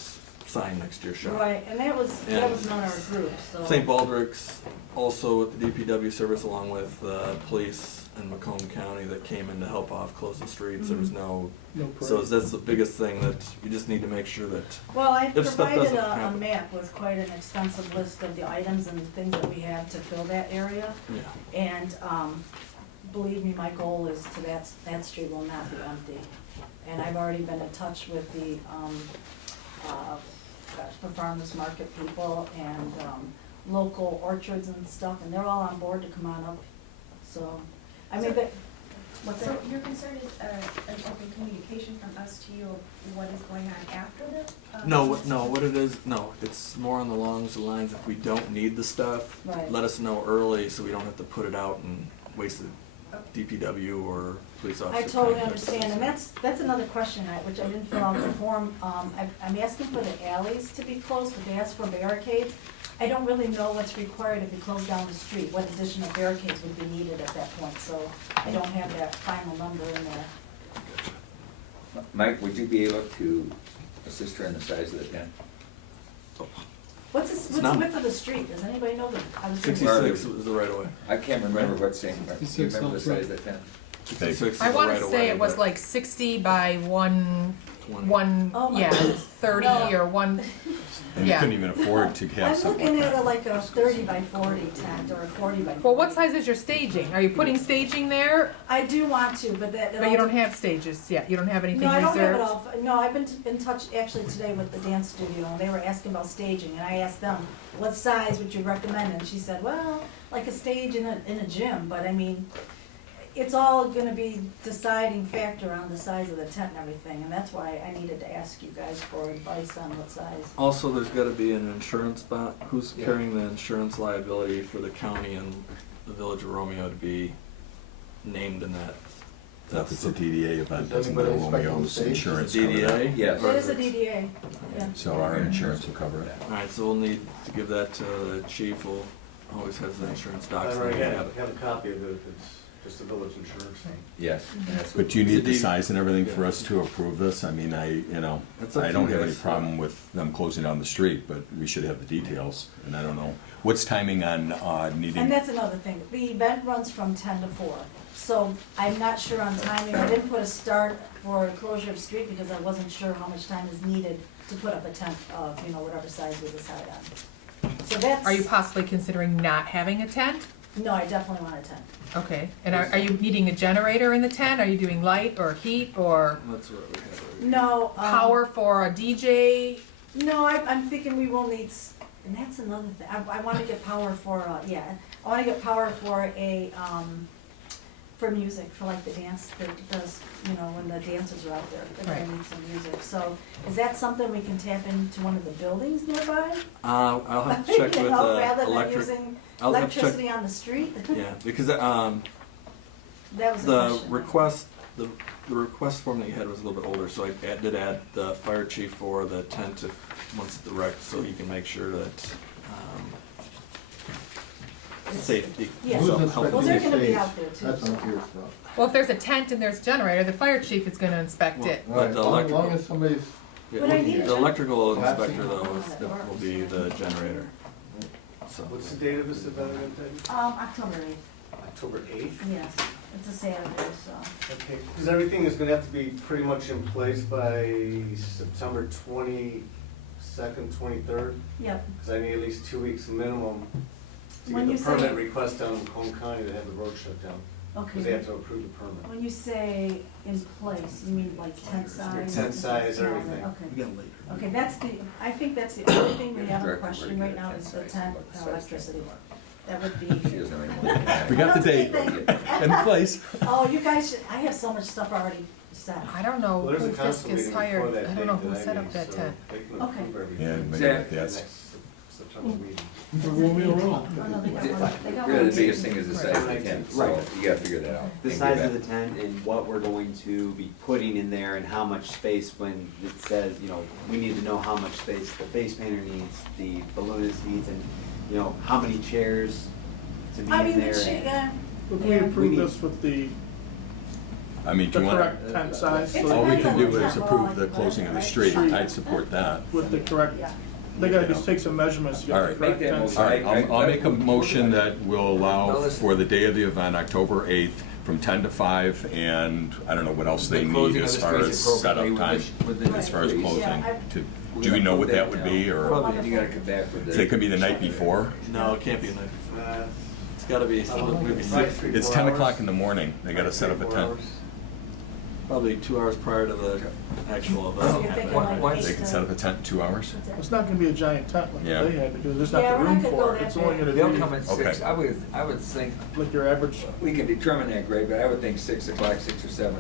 sign next to your shop. Right, and that was not our group, so. St. Baldrick's also with the DPW service along with police in Macomb County that came in to help off close the streets. There was no so parade. that's the biggest thing that you just need to make sure that Well, I if stuff provided doesn't a happen. map with quite an extensive list of the items and things that we have to fill that area. Yeah. And, believe me, my goal is to that street will not be empty. And I've already been in touch with the, the farmers market people and, local orchards and stuff, and they're all on board to come on up. So, I mean, what's So that? your concern is an open communication from us to you of what is going on after the? What it is, it's more on the lines if we don't need the stuff, Right. let us know early so we don't have to put it out and waste the DPW or police officer. I totally time. understand, and that's another question, which I didn't fill out the form. I'm asking for the alleys to be closed, but they asked for barricades. I don't really know what's required if you close down the street, what additional barricades would be needed at that point, so I don't have that final number in there. Mike, would you be able to assist her in the size of the tent? What's the not- width of the street, does anybody know the? I was thinking- 66 was the right of way. I can't remember what's saying, do you 66 remember the South size of the tent? 66 is I the wanna right of say way, it was but- like 60 by 1, 20. Oh my yeah, goodness. 30 No. or 1, And you Yeah. couldn't even afford to have I'm something looking like at that. it like a 30 by 40 tent, or a 40 by 40. well, what size is your staging? Are you putting staging there? I do want to, but But you don't have stages yet, you don't have anything No, I don't have it reserved? all. No, I've been in touch actually today with the dance studio, and they were asking about staging, and I asked them, what size would you recommend? And she said, well, like a stage in a gym, but I mean, it's all gonna be deciding factor on the size of the tent and everything, and that's why I needed to ask you guys for advice on what size. Also, there's gotta be an insurance who's Yeah. carrying the insurance liability for the county and the village of Romeo to be named in that? If it's a DDA event, Does doesn't anybody the expect Romeo's them to say? insurance cover that? DDA? Yes. That is a DDA, yeah. So our insurance will cover it. Alright, so we'll need to give that to the chief, who always has the insurance docs. I already and have have it. a copy of it, if it's just a village insurance thing. Yes. But do you need the It's a size and everything yeah. for us to approve this? I mean, It's up I to don't you have any guys. problem with them closing down the street, but we should have the details, and I don't know. What's timing on needing? And that's another thing, the event runs from 10 to 4, so I'm not sure on timing. I didn't put a start for closure of street because I wasn't sure how much time is needed to put up a tent of, you know, whatever size we decide on. So that's. Are you possibly considering not having a tent? No, I definitely want a tent. Okay, and are you needing a generator in the tent? Are you doing light or heat or That's what we have. No. power for a DJ? No, I'm thinking we will need, and that's another thing, I wanna get power for, I wanna get power for for music, for like the dance, that does, you know, when the dancers are out there, they're Right. gonna need some music, so, is that something we can tap into one of the buildings nearby? I'll have to check You with know, rather than electric. using I'll have to check- electricity on the street? Yeah, because That was a the question. request, the request form that you had was a little bit older, so I did add the fire chief for the tent once it's erect, so he can make sure that, safety. Yeah. Who's so inspecting Well, they're the gonna be stage? out there too, That's what I'm so. curious about. Well, if there's a tent and there's a generator, the fire chief is gonna inspect Well, it. But Right, the as long electrical- as somebody's, Yeah, But I need a the electrical Well, I've inspector seen- though will be the generator, so. What's the date of this event again, Peggy? October 8th, October 8th? yes, it's a Saturday, so. Okay, because everything is gonna have to be pretty much in place by September 22nd, 23rd? Yep, Because I need at least 2 weeks minimum to When get you the say- permit request down in Macomb County to have the road shut down. Because they okay. have to approve the permit. When you say in place, you mean like tent size? Tent size, and all that? everything. We Okay, got later. okay, that's the, I think that's the only thing we have in question right now is the tent electricity. That would be. We got the date and the place. Oh, you guys, should- I have so much stuff already set. I don't know Well, there's who a council Fisk is meeting before hired. that I date don't know who that I set up need, that so tent. they can Okay. approve everything. Yeah, maybe The that's, next September meeting. For Romeo Road. Oh, no, they got one, they got Really, one. the biggest thing is the size of the Right. tent, so Right. you gotta figure that out. The and size get of the back. tent and what we're going to be putting in there and how much space when it says, you know, we need to know how much space the face painter needs, the balloonist needs, and, you know, how many chairs to be I in mean, there. the chi- and- If we Yeah. approve We need- this with the I mean, do you want, correct tent size, It's so all we depends can on do the is tent approve wall, the closing of the street. I'd support that. with the correct, Yeah. they gotta just take some measurements to All get right. the correct Make that tent motion. All size. right, I'll make a motion that will allow No, listen. for the day of the event, October 8th, from 10 to 5, and I don't know what else they The need closing of as the far streets as setup appropriately time, within the as far as streets. closing. Yeah, to- We're Do we gonna know put what that would be, down. or Probably, you gotta come back with so it could be the night before? No, it can't be a night. Uh, It's gotta be maybe Right, 6, 3-4 It's 10 o'clock hours. in the morning, they gotta set up a 3-4 tent. hours. probably 2 hours prior to the actual So you're event. thinking What- like what- They can set up a tent in 2 hours? It's not gonna be a giant tent Yeah. like they had, because there's Yeah, not the we're not room gonna for go it, that it's only big. gonna They'll be come at 6, Okay. I would think, like your average. we can determine that, Greg, but I would think 6 o'clock, 6 or 7.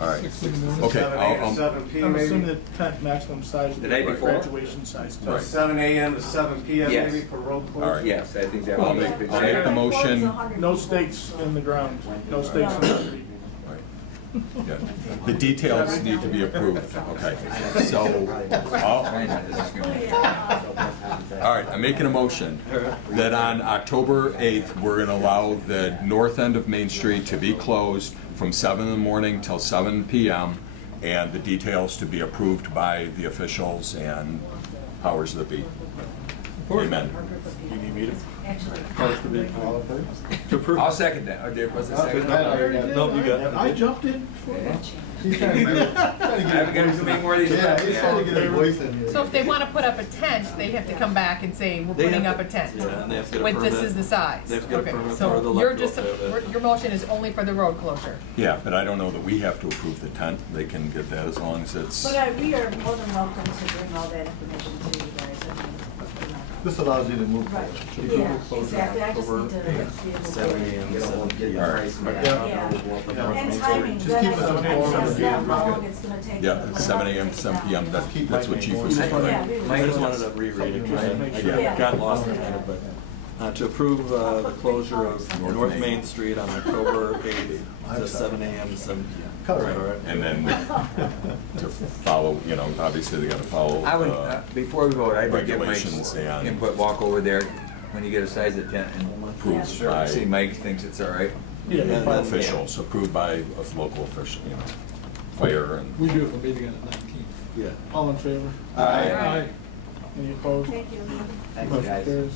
All right. 6 in the morning. Okay, 7 a.m. I'll- to 7 p.m. I'm assuming maybe. the tent maximum size would The be night like before? graduation size tent. Right. 7 a.m. to 7 p.m. Yes. maybe for road All right. closure. Yes, I think that I'll would make- make I'll make the motion. No stakes in the ground, no stakes in the street. Right. Yeah. The details need to be approved, okay? So, all right, I'm making a motion that on October 8th, we're gonna allow the north end of Main Street to be closed from 7 in the morning till 7 PM, and the details to be approved by the officials and powers that be. Amen. You need me to? Actually. Powers to be. To approve. I'll second that. Oh, did, was it second? No, you got it. I jumped in. he's trying to get, trying to I get haven't got his too voice many more of these. in. Yeah, left. he's trying to get his voice in here. So if they wanna put up a tent, they have to come back and say, we're They putting have up a to- tent. yeah, and they have to get a With this permit. is the size. They have to get a Okay, permit so for the you're electrical just, side of it. your motion is only for the road closure. Yeah, but I don't know that we have to approve the tent. They can get that as long as it's, But we are more than welcome to bring all that information to you guys. I mean, you know. This allows you to move Right, forward. yeah, exactly, I just need to be able 7 to. AM, Get a hold, 7 get the All right. price. and Yeah. And timing, Just then keep I it can, on the board. I guess how long it's gonna take. yeah, to put 7 it up AM and to take 7 it PM, down. that's what Chief was saying, Yeah, right? we would. I just wanted to reread it, because I Yeah. got lost in it, but, to approve, the closure of North Main Street on October 8th to 7 AM to 7 PM. Correct. Is that all right? And then to follow, you know, obviously they gotta follow. I would, before we vote, I'd like to get regulations Mike's and- input, walk over there when you get a size of tent and Approved Yeah, by see Mike thinks it's all right. Yeah, And then- officials, approved by a local official, you know, fire and. We do have a meeting on the 19th. Yeah. all in favor? Aye. Any opposed? Thank you. Thanks, Motion guys. carries.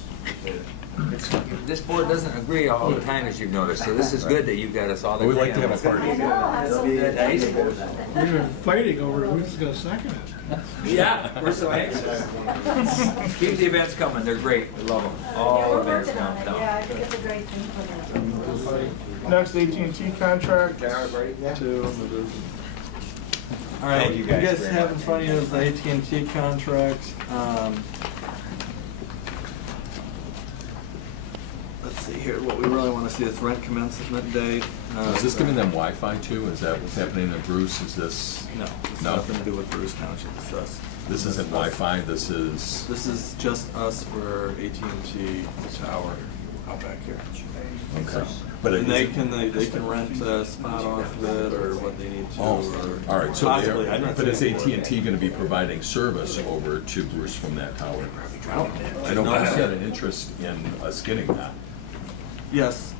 This board doesn't agree all the time, as you've noticed, so this is good that you've got us all We like agreeing. to have a party. I know, that's so It'll be nice. We've been fighting over who's gonna second it. Yeah, we're so anxious. Keep the events coming, they're great, we love them, Yeah, all we're events working on it. downtown. Yeah, I think it's a great thing for them. Next, AT&T contract. All right, Thank you you guys guys very have in much. front of you is the AT&T contract. Let's see here, what we really want to see is rent commencement date. Is this giving them Wi-Fi too? Is that what's happening in Bruce? Is this? No, it's No? nothing to do with Bruce Township, it's us. This isn't Wi-Fi, this is, This is just us for AT&T Tower out back here. okay. But And it they isn't- can rent a spot off of it or what they need to. Oh, or all right, so possibly, I'm they're, not but is saying for it. AT&T gonna be providing service over to Bruce from that tower? I don't, No. I had an interest in us getting that. Yes.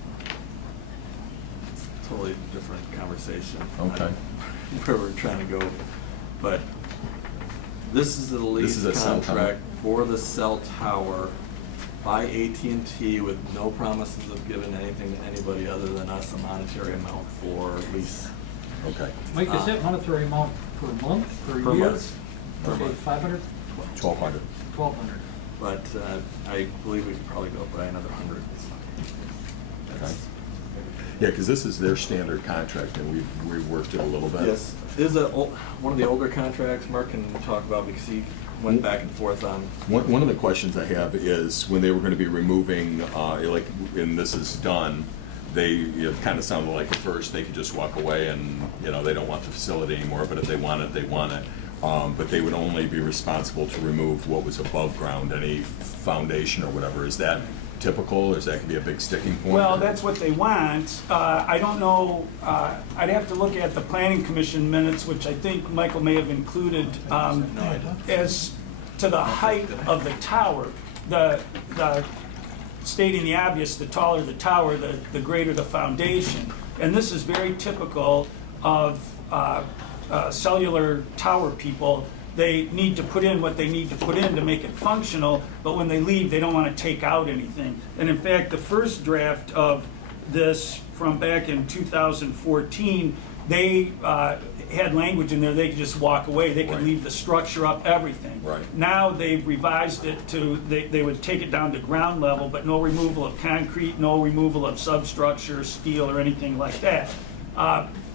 It's a totally different conversation. Okay. Where we're trying to go, but this is the This lease is a cell tower? contract for the cell tower by AT&T with no promises of giving anything to anybody other than us, a monetary amount for lease. Okay. Mike, is that monetary amount per month, per Per year? month. Per Okay, month. 500, 1,200. 1,200. But I believe we could probably go by another 100. Okay. Yeah, because this is their standard contract and we've worked it a little bit. Yes, this is one of the older contracts Mark can talk about because he went back and forth on. One of the questions I have is when they were going to be removing, like, and this is done, it kind of sounded like at first they could just walk away and, they don't want the facility anymore, but if they want it, they want it. But they would only be responsible to remove what was above ground, any foundation or whatever. Is that typical, or is that going to be a big sticking point? Well, or- that's what they want. I don't know, I'd have to look at the planning commission minutes, which I think Michael may have included, as to the height of the tower. The stating the obvious, the taller the tower, the greater the foundation. And this is very typical of cellular tower people. They need to put in what they need to put in to make it functional, but when they leave, they don't want to take out anything. And in fact, the first draft of this from back in 2014, they had language in there, they could just walk away, they could Right. leave the structure up, everything. Right. Now they've revised it to, they would take it down to ground level, but no removal of concrete, no removal of substructure, steel, or anything like that.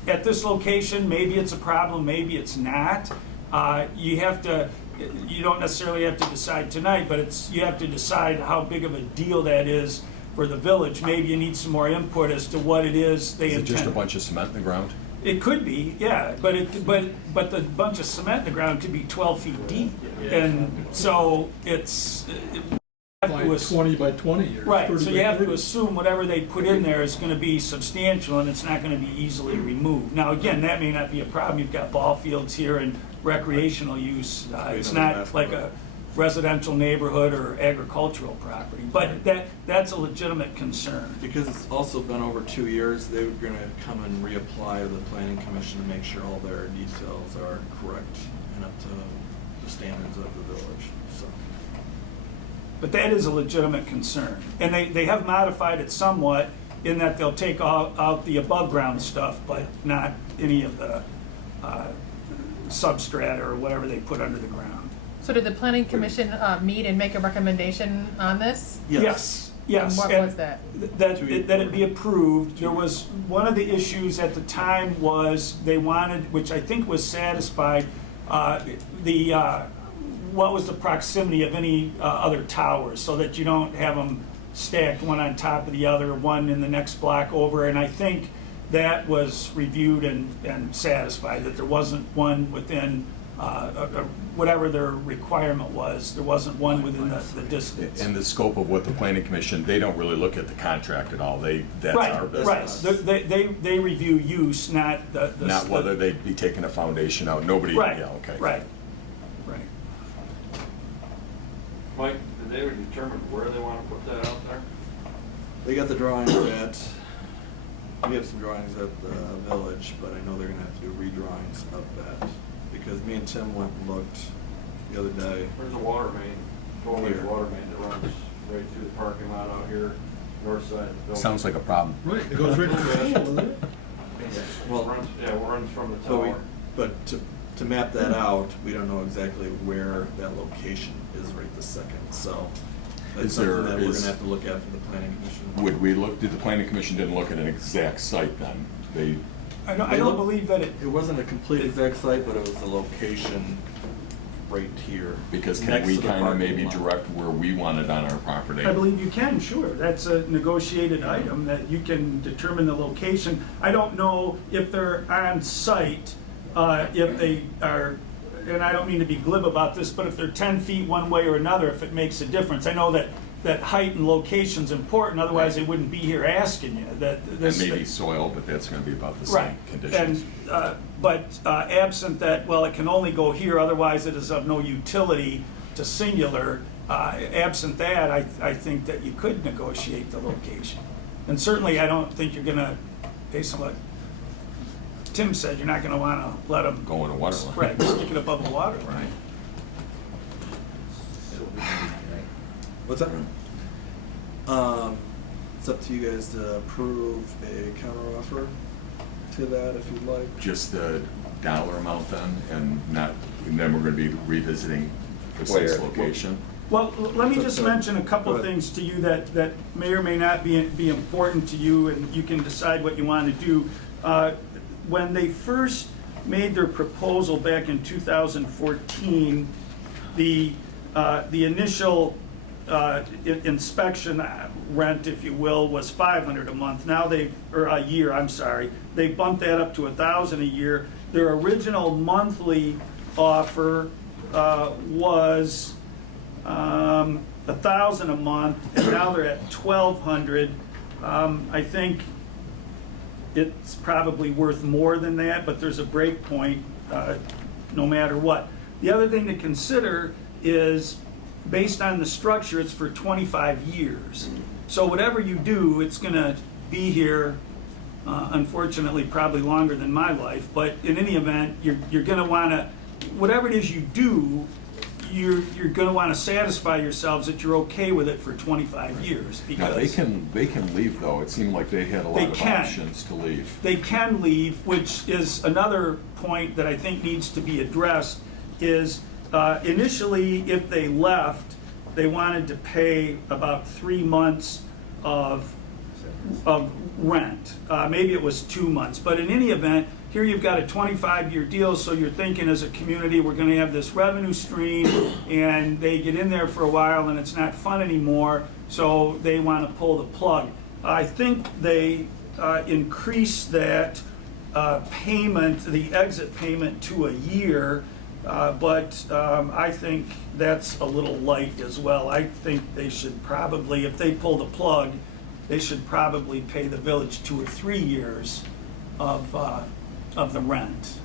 At this location, maybe it's a problem, maybe it's not. You don't necessarily have to decide tonight, but you have to decide how big of a deal that is for the village. Maybe you need some more input as to what it is they Is it intend. just a bunch of cement in the ground? It could be, yeah, but the bunch of cement in the ground could be 12 feet deep, and so it's. By 20 by 20 or Right, 30 so by you have to 30. assume whatever they put in there is gonna be substantial and it's not gonna be easily removed. Now, again, that may not be a problem, you've got ball fields here and recreational use. It's not like a residential neighborhood or agricultural property, but that's a legitimate concern. Because it's also been over 2 years, they were gonna come and reapply to the planning commission to make sure all their details are correct and up to the standards of the village, so. But that is a legitimate concern. And they have modified it somewhat in that they'll take out the above-ground stuff, but not any of the substrata or whatever they put under the ground. So did the planning commission meet and make a recommendation on this? Yes. And what was that? That it be approved. There was, one of the issues at the time was they wanted, which I think was satisfied, what was the proximity of any other towers, so that you don't have them stacked one on top of the other, one in the next block over. And I think that was reviewed and satisfied, that there wasn't one within, whatever their requirement was, there wasn't one within the distance. And the scope of what the planning commission, they don't really look at the contract at all. That's our business. Right, they review use, not the. Not whether they'd be taking a foundation out. Nobody, Right, yeah, okay. right. Mike, did they ever determine where they want to put that out there? They got the drawings we have some drawings at the village, but I know they're gonna have to do redrawings of that. Because me and Tim went and looked the other day. Where's the water main? 4-way water main that runs right through the parking lot out here, north side of the building. Sounds like a problem. Right, it goes right to the school, doesn't it? Well, It runs from the But we, tower. but to map that out, we don't know exactly where that location is right this second, so that's Is there- something that we're is- gonna have to look at for the planning commission. Would we look, did the planning commission didn't look at an exact site then? They, I don't believe that It wasn't a complete exact site, but it was the location right here. because can next we to the kind of parking maybe lot. direct where we want it on our property? I believe you can, sure. That's a negotiated item, that you can determine the location. I don't know if they're on site, if they are, and I don't mean to be glib about this, but if they're 10 feet one way or another, if it makes a difference. I know that height and location's important, otherwise they wouldn't be here asking you. That And this maybe soil, but that's gonna be about the same Right. conditions. And, but absent that, well, it can only go here, otherwise it is of no utility to singular. Absent that, I think that you could negotiate the location. And certainly, I don't think you're gonna, based on what Tim said, you're not gonna wanna let them. Go in a water line. Right, stick it above the water line. What's that? It's up to you guys to approve a counteroffer to that if you'd like. Just the dollar amount then, and then we're gonna be revisiting the Where? site's location? Well, let me So- just so- mention a couple go of ahead. things to you that may or may not be important to you, and you can decide what you want to do. When they first made their proposal back in 2014, the initial inspection rent, if you will, was $500 a month. Now or a year, I'm sorry. They bumped that up to $1,000 a year. Their original monthly offer was $1,000 a month, and now they're at $1,200. I think it's probably worth more than that, but there's a break point no matter what. The other thing to consider is, based on the structure, it's for 25 years. So whatever you do, it's going to be here, unfortunately, probably longer than my life. But in any event, you're going to want to, whatever it is you do, you're going to want to satisfy yourselves that you're okay with it for 25 years. Now, Because they can leave though. It seemed like they had a lot They of can. options to leave. they can leave, which is another point that I think needs to be addressed, is initially, if they left, they wanted to pay about 3 months of rent. Maybe it was 2 months, but in any event, here you've got a 25-year deal, so you're thinking as a community, we're gonna have this revenue stream, and they get in there for a while and it's not fun anymore, so they wanna pull the plug. I think they increased that payment, the exit payment, to a year, but I think that's a little light as well. I think they should probably, if they pull the plug, they should probably pay the village 2 or 3 years of the rent.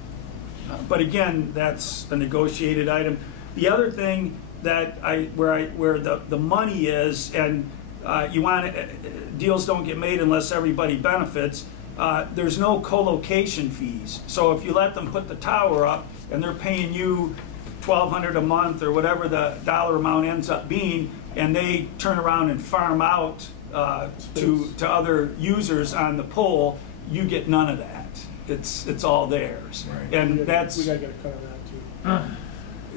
But again, that's a negotiated item. The other thing that where the money is, and you want deals don't get made unless everybody benefits. There's no co-location fees. So if you let them put the tower up and they're paying you $1,200 a month or whatever the dollar amount ends up being, and they turn around and farm out to other users on the pole, you get none of that. It's all theirs. Right. And that's, We gotta get a cut of that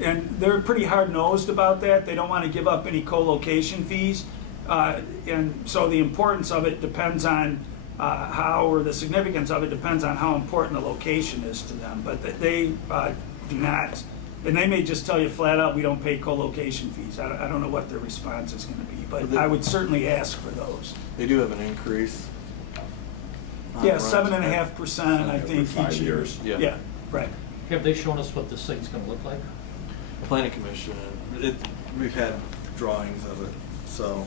too. and they're pretty hard-nosed about that. They don't want to give up any co-location fees. And so the importance of it depends on or the significance of it depends on how important the location is to them. But they do not, and they may just tell you flat out, we don't pay co-location fees. I don't know what their response is going to be, but I would certainly ask for those. They do have an increase. on Yeah, rent. 7.5%, I think, For 5 each year. years. Yeah, right. Have they shown us what this thing's gonna look like? Planning commission, we've had drawings of it, so.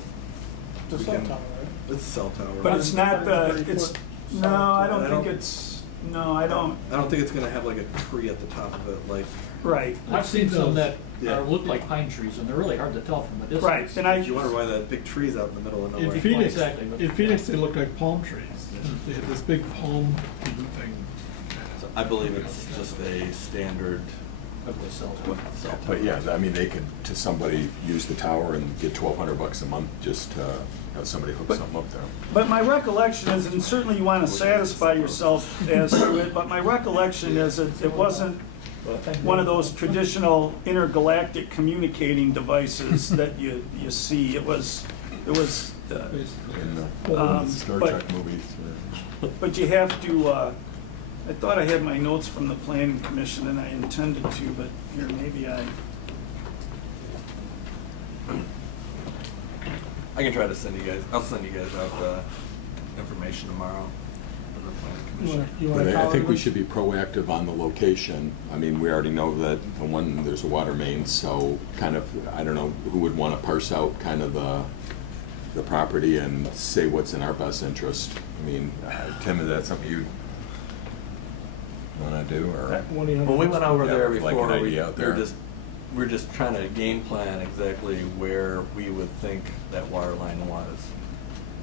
It's a we cell can- tower, right? It's a cell tower. But it's not the, 30 it's, foot no, I I don't don't- think it's, no, I don't, I don't think it's gonna have like a tree at the top of it, like. right. I've seen some that Yeah. look like pine trees, and they're really hard to tell from a distance. Right, and You wonder why that big tree's out in the middle of In nowhere. Phoenix, Exactly, but- in Phoenix, they look like palm trees. They have this big palm thing. So I believe it's just a standard of the cell tower. But yeah, I mean, they could, to somebody, use the tower and get $1,200 a month just to have somebody hook something up there. But my recollection is, and certainly you want to satisfy yourself as to it, but my recollection is that it wasn't one of those traditional intergalactic communicating devices that you see. It was In the Star but- Trek movies. But you have to, I thought I had my notes from the planning commission and I intended to, but here, maybe I can try to send you guys, I'll send you guys out information tomorrow from the planning commission. But I think we should be proactive on the location. I mean, we already know that there's a water main, so kind of, I don't know, who would want to parse out kind of the property and say what's in our best interest. I mean, Tim, is that something you want to do, or? When we went over Yeah, there like before, an we idea out there. we're just trying to game plan exactly where we would think that water line was,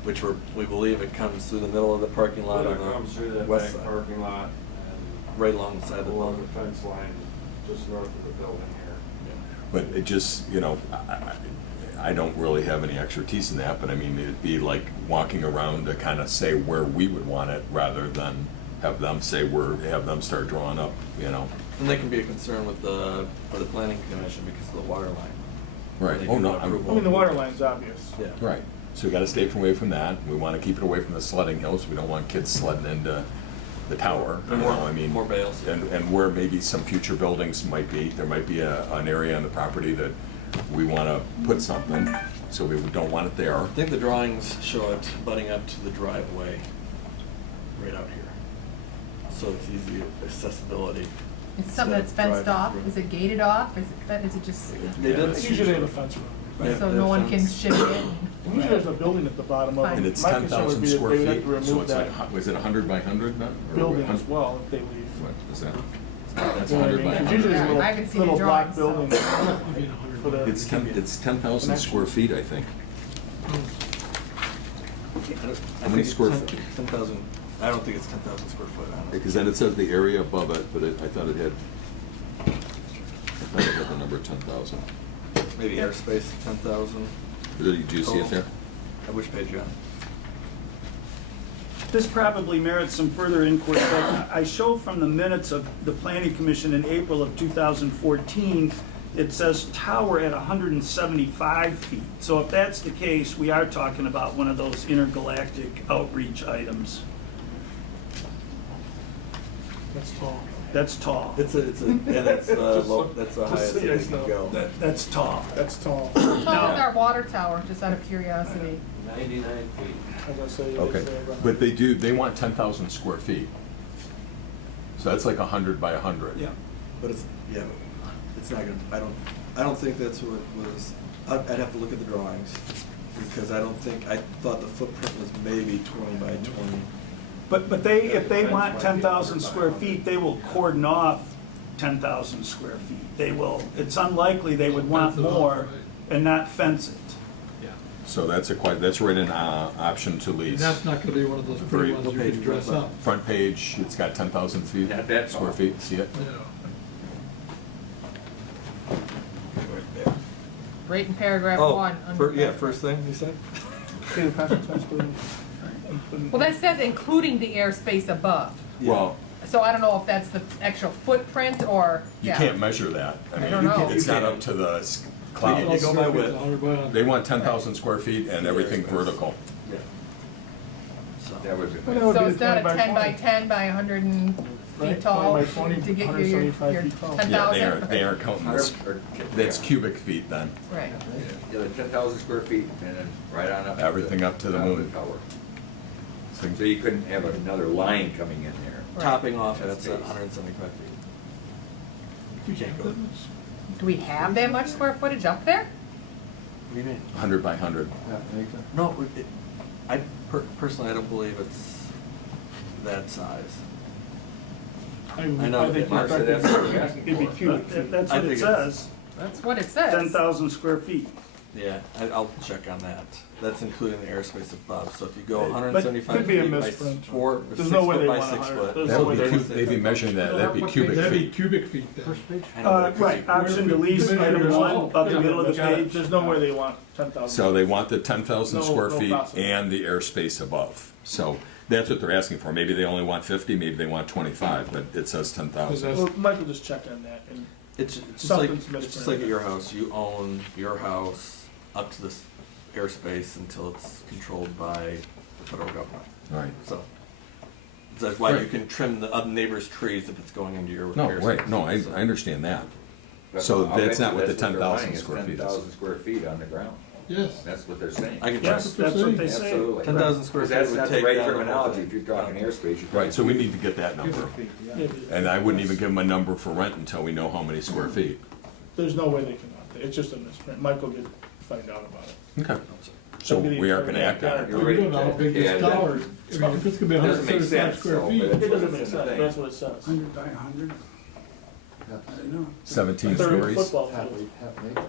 which we believe it comes through the middle of the parking lot It on comes through the that west back side, parking lot and right alongside the along building. the fence line, just north of the building here. But it just, you know, I don't really have any expertise in that, but I mean, it'd be like walking around to kind of say where we would want it rather than have them say have them start drawing up, you know. And they can be a concern with for the planning commission because of the water line. Right. They Oh, do no, the I'm- approval. I mean, the water line's obvious. Yeah. Right. So we got to stay away from that. We want to keep it away from the sledding hills. We don't want kids sledding into the tower. You know, I mean, more bales. And where maybe some future buildings might be, there might be an area on the property that we want to put something, so we don't want it there. I think the drawings show it butting up to the driveway right out here. So it's easy accessibility. It's something that's Instead of fenced driving off? through. Is it gated off? Is it just, They did. It's usually they have a fence around it. so no one can ship it? Usually there's a building at the bottom of it. And it's My concern would 10,000 be that square they would have feet, to remove so it's that like, was it 100 by 100 then? Or building as 100 well if they leave. What is that? That's You know what I 100 by mean? 'Cause 100. usually Yeah, there's I haven't a seen little the block drawings, building so- for the. It's 10,000 square feet, I think. How many square feet? 10,000, I don't think it's 10,000 square foot. I don't know. Because then it says the area above it, but I thought it had the number 10,000. Maybe airspace, 10,000. Did you see it there? Which page you on? This probably merits some further inquiry, but I show from the minutes of the planning commission in April of 2014, it says tower at 175 feet. So if that's the case, we are talking about one of those intergalactic outreach items. That's tall. That's tall. And it's that's the Just highest so you it guys can know. go. That's tall. That's tall. How tall is our water tower, just out of curiosity? 99 feet. As I say, Okay, it's, but they want 10,000 square feet. So that's like 100 by 100. Yeah. But it's not gonna, I don't think that's what it was. I'd have to look at the drawings, because I thought the footprint was maybe 20 by 20. But if they want 10,000 square feet, they will cordon off 10,000 square feet. They will, it's unlikely they would want Fence it off, more right. and not fence it. So that's right in option to And lease. that's not gonna be one of those pretty ones you can dress up. Front page, it's got 10,000 feet, Yeah, that's square all. feet, see it? Right in paragraph Oh, one. first thing you said? Okay, the passage test building. Well, that says including the airspace above. Well, So I don't know if that's the actual footprint or, you yeah. can't measure that. I mean, don't know. it's You not can't. up to the You clouds. go by width. 100 by 100. They want 10,000 square feet and everything vertical. Yeah. So. That was Well, that would So be it's not a 20 by 10 by 20. 10 by 100 Right, feet tall 20 by 20, to get your 175 feet tall. 10,000? Yeah, they aren't counting this. That's cubic feet then. Right. Yeah, the 10,000 square feet and then right on up. Everything up to the top of moon. tower. So you couldn't have another line coming in there. Right. Topping off, That's that's at base. 175 feet. You can't go. What Do we have that much square footage up there? do you mean? 100 by 100. No, personally, I don't believe it's that size. I know, think Mark said that's what we're asking it'd be for. cubic feet. That's I what it think it's- says, That's what it says. 10,000 square feet. Yeah, I'll check on that. That's including the airspace above, so if you go But 175 could be a feet by misprint. 4, There's 6 no way foot they by want 6 100. foot. There's That no would way be, they- they'd be measuring that, that'd be cubic That'd be feet. cubic feet then. I know what it could Right, be. option to lease, item one, up the middle of the Got it. page, there's no way they want 10,000. So they want the 10,000 No- square no feet possible. and the airspace above. So that's what they're asking for. Maybe they only want 50, maybe they want 25, but it says 10,000. Well, Michael just check on that, and It's just like, Something's it's just like at misprinted. your house. You own your house up to this airspace until it's controlled by the federal government. Right. So that's why you Right. can trim the other neighbor's trees if it's going into your No, airspace. right, no, I understand that. So I'll that's bet not you what the that's they're 10,000 buying is square feet is. 10,000 square feet on the ground. Yes. That's what they're saying. I can yes, try. that's what they say. Absolutely. 10,000 square Because that's feet would not the take right down the whole terminology thing. if you're talking airspace. you're Right, so talking- we need to get that number. Yeah, And I wouldn't even give them a number for rent until we know how many square feet. There's no way they can, it's just a misprint, Michael could find out about it. Okay. So we are gonna act on it. You're We right. don't know how big Yeah, this that- tower is. I mean, if it's gonna be It doesn't make 175 sense, square though, feet. but It doesn't That's make what it's sense, in the but that's what it says. 100 by 100? I don't know. 17 Third stories? football field.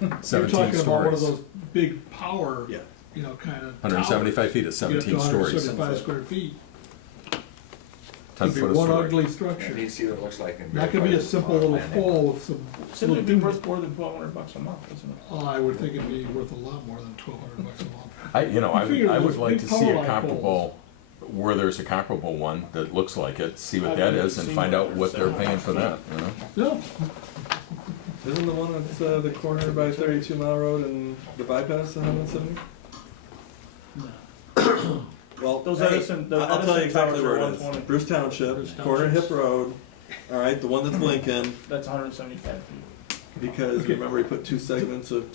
You're 17 talking about one of stories. those big power, Yeah. you know, kind of. 175 feet is You get up 17 to stories. 175 square feet. 10 Could be foot a one story. ugly And structure. you see what it looks like in. That could be a simple little pole with some. Simply little be worth more than $1,200 a month, isn't it? Oh, I would think it'd be worth a lot more than $1,200 a month. I figure would those like big to see power a line comparable, where there's a comparable one that looks like it, see what that is, and find out what they're paying for that, you know? No, Isn't the one at the corner by 32 Mile Road and the bypass 170? Well, Those hey, Edison- the I'll tell you Edison exactly towers where are it is. 120. Bruce Township, Bruce corner Township. Hip Road. All right, the one that's Lincoln, That's 175 feet. because Okay. remember he put 2 segments of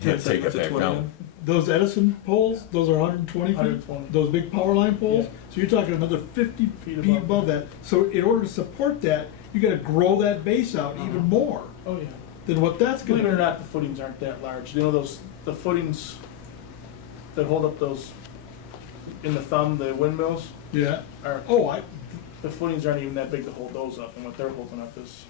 Yeah, 10 take segments it of back 20 down. in. those Edison poles, those are 120 feet? 120. Those big power line poles? Yeah. So you're talking another 50 Feet feet above above that. So in order to support that, you gotta grow that base out even more Oh, yeah. than what that's Believe gonna it or be. not, the footings aren't that large. You know those, the footings that hold up those, in the thumb, the windmills, Yeah. are, Oh, the footings aren't even that big to hold those up, and what they're holding up is,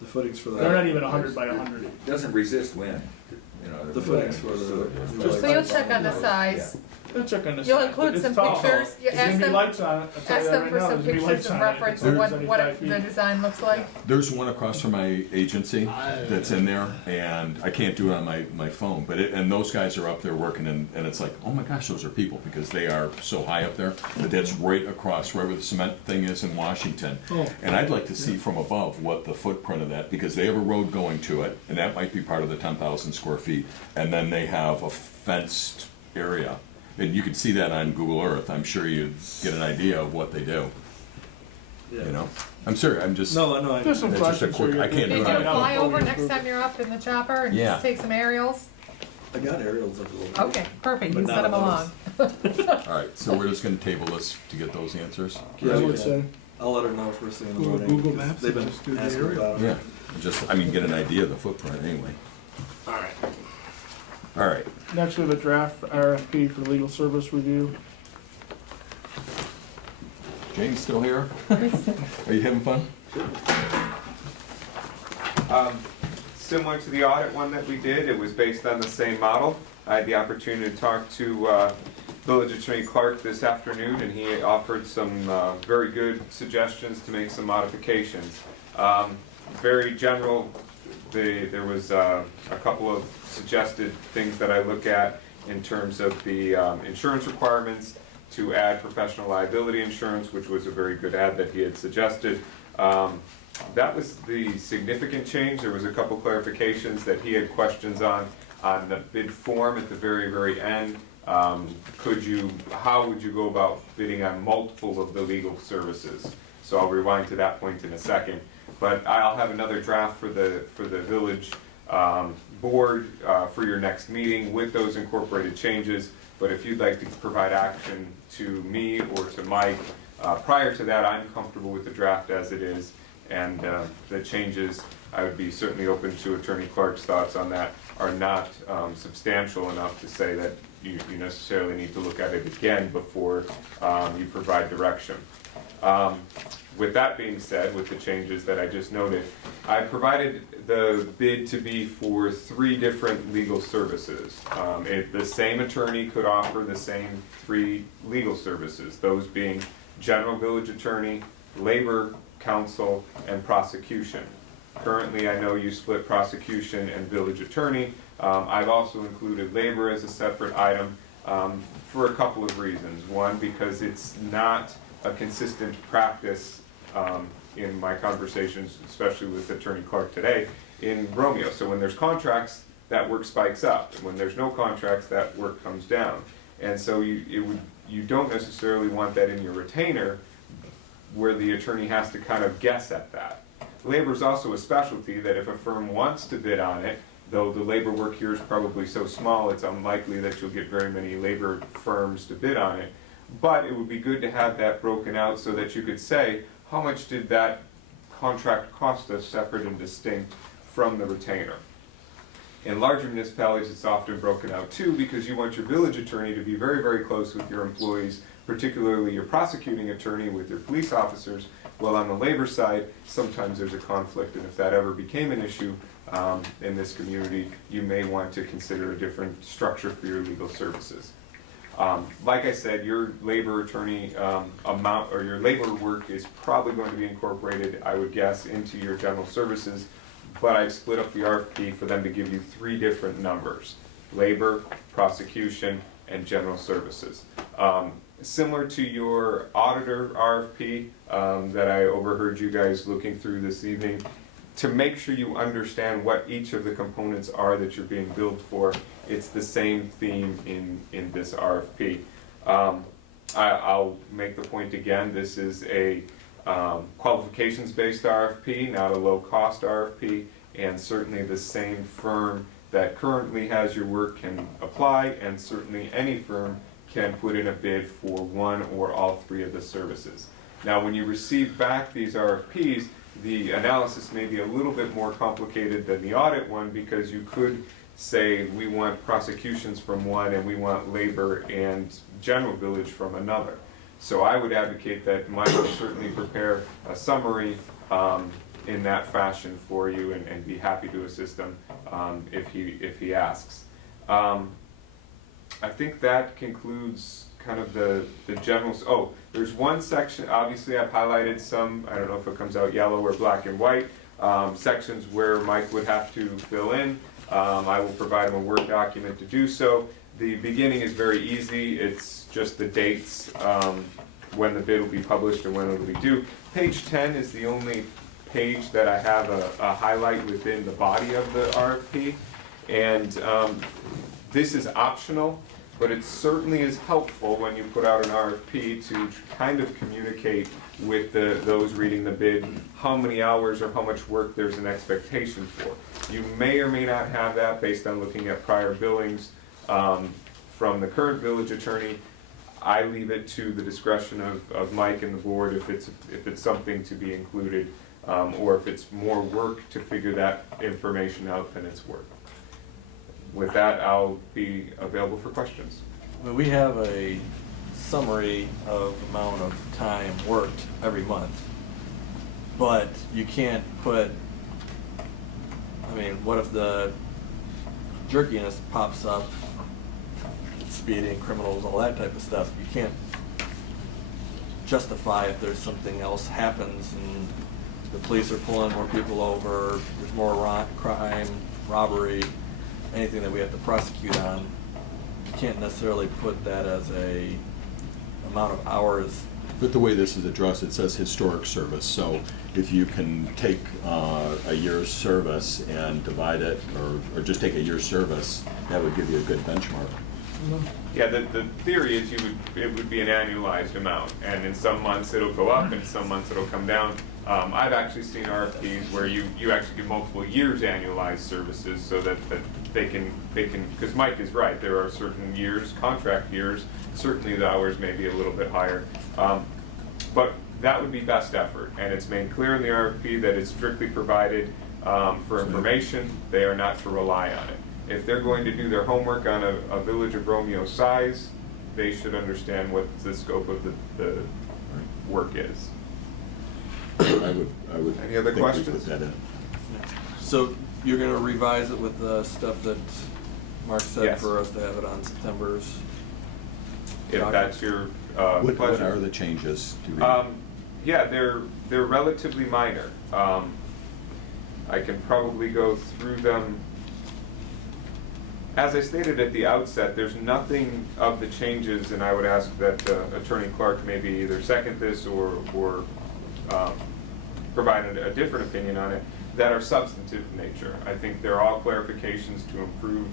The footings for they're not the even 100 by 100. It doesn't resist wind, you know. footings for the. So you'll check on the size. They'll check on this. You'll side, include but some it's tall. pictures. You There's gonna ask be them- lights on it. I'll tell you Ask that them right for now. some There's gonna be pictures lights and on it if reference it's of what 175 the feet. design looks like. There's one across from my agency that's in there, and I can't do it on my phone, but and those guys are up there working, and it's like, oh my gosh, those are people, because they are so high up there, but that's right across, right where the cement thing is in Washington. Oh. And I'd like to see from above what the footprint of that, because they have a road going to it, and that might be part of the 10,000 square feet, and then they have a fenced area. And you could see that on Google Earth, I'm sure you'd get an idea of what they do, Yeah. you know? I'm sorry, I'm just, No, no, I. There's some That's just a questions quick- here. I can't Can do you it do on a my phone. flyover next time you're up in the chopper and Yeah. just take some aerials? I got aerials of the little. Okay, perfect, you But can send not them of along. all right, so we're just gonna table this to get those answers? Yeah, I we would can. say. I'll let her know first thing in the Google- morning. Google because Maps They've and been just do the asking area. about it. Yeah, just, I mean, get an idea of the footprint anyway. All right. All right, Next, we have a draft RFP for legal service review. James still here? Are you having fun? Similar to the audit one that we did, it was based on the same model. I had the opportunity to talk to Village Attorney Clark this afternoon, and he offered some very good suggestions to make some modifications. Very general, there was a couple of suggested things that I look at in terms of the insurance requirements, to add professional liability insurance, which was a very good add that he had suggested. That was the significant change. There was a couple clarifications that he had questions on the bid form at the very, very end. How would you go about bidding on multiple of the legal services? So I'll rewind to that point in a second. But I'll have another draft for the village board for your next meeting with those incorporated changes. But if you'd like to provide action to me or to Mike prior to that, I'm comfortable with the draft as it is. And the changes, I would be certainly open to Attorney Clark's thoughts on that, are not substantial enough to say that you necessarily need to look at it again before you provide direction. With that being said, with the changes that I just noted, I provided the bid to be for 3 different legal services. The same attorney could offer the same 3 legal services, those being general village attorney, labor counsel, and prosecution. Currently, I know you split prosecution and village attorney. I've also included labor as a separate item for a couple of reasons. One, because it's not a consistent practice in my conversations, especially with Attorney Clark today, in Romeo. So when there's contracts, that work spikes up. When there's no contracts, that work comes down. And so you don't necessarily want that in your retainer where the attorney has to kind of guess at that. Labor is also a specialty that if a firm wants to bid on it, though the labor work here is probably so small, it's unlikely that you'll get very many labor firms to bid on it. But it would be good to have that broken out so that you could say, how much did that contract cost us separate and distinct from the retainer? In larger municipalities, it's often broken out too because you want your village attorney to be very, very close with your employees, particularly your prosecuting attorney with your police officers. Well, on the labor side, sometimes there's a conflict, and if that ever became an issue in this community, you may want to consider a different structure for your legal services. Like I said, your labor attorney amount, or your labor work is probably going to be incorporated, I would guess, into your general services, but I've split up the RFP for them to give you 3 different numbers: labor, prosecution, and general services. Similar to your auditor RFP that I overheard you guys looking through this evening, to make sure you understand what each of the components are that you're being billed for, it's the same theme in this RFP. I'll make the point again, this is a qualifications-based RFP, not a low-cost RFP, and certainly the same firm that currently has your work can apply, and certainly any firm can put in a bid for 1 or all 3 of the services. Now, when you receive back these RFPs, the analysis may be a little bit more complicated than the audit one, because you could say we want prosecutions from one and we want labor and general village from another. So I would advocate that Mike will certainly prepare a summary in that fashion for you, and be happy to assist him if he asks. I think that concludes kind of the general. Oh, there's one section, obviously I've highlighted some, I don't know if it comes out yellow or black and white, sections where Mike would have to fill in. I will provide him a Word document to do so. The beginning is very easy, it's just the dates, when the bid will be published and when it will be due. Page 10 is the only page that I have a highlight within the body of the RFP, and this is optional, but it certainly is helpful when you put out an RFP to kind of communicate with those reading the bid how many hours or how much work there's an expectation for. You may or may not have that based on looking at prior billings from the current village attorney. I leave it to the discretion of Mike and the board if it's something to be included, or if it's more work to figure that information out than it's worth. With that, I'll be available for questions. Well, we have a summary of amount of time worked every month, but you can't put, I mean, what if the jerkiness pops up, speeding, criminals, all that type of stuff? You can't justify if there's something else happens and the police are pulling more people over, there's more crime, robbery, anything that we have to prosecute on. You can't necessarily put that as a amount of hours. But the way this is addressed, it says historic service, so if you can take a year's service and divide it, or just take a year's service, that would give you a good benchmark. Yeah, the theory is it would be an annualized amount, and in some months it'll go up, and in some months it'll come down. I've actually seen RFPs where you actually do multiple years annualized services so that they can, because Mike is right, there are certain years, contract years, certainly the hours may be a little bit higher. But that would be best effort, and it's made clear in the RFP that it's strictly provided for information. They are not to rely on it. If they're going to do their homework on a Village of Romeo size, they should understand what the scope of the work is. I would Any other think we questions? put that in. So you're gonna revise it with the stuff that Mark said Yes. for us to have it on September's? If that's your What pleasure. are the changes to be? Yeah, they're relatively minor. I can probably go through them. As I stated at the outset, there's nothing of the changes, and I would ask that Attorney Clark maybe either second this or provide a different opinion on it, that are substantive in nature. I think they're all clarifications to improve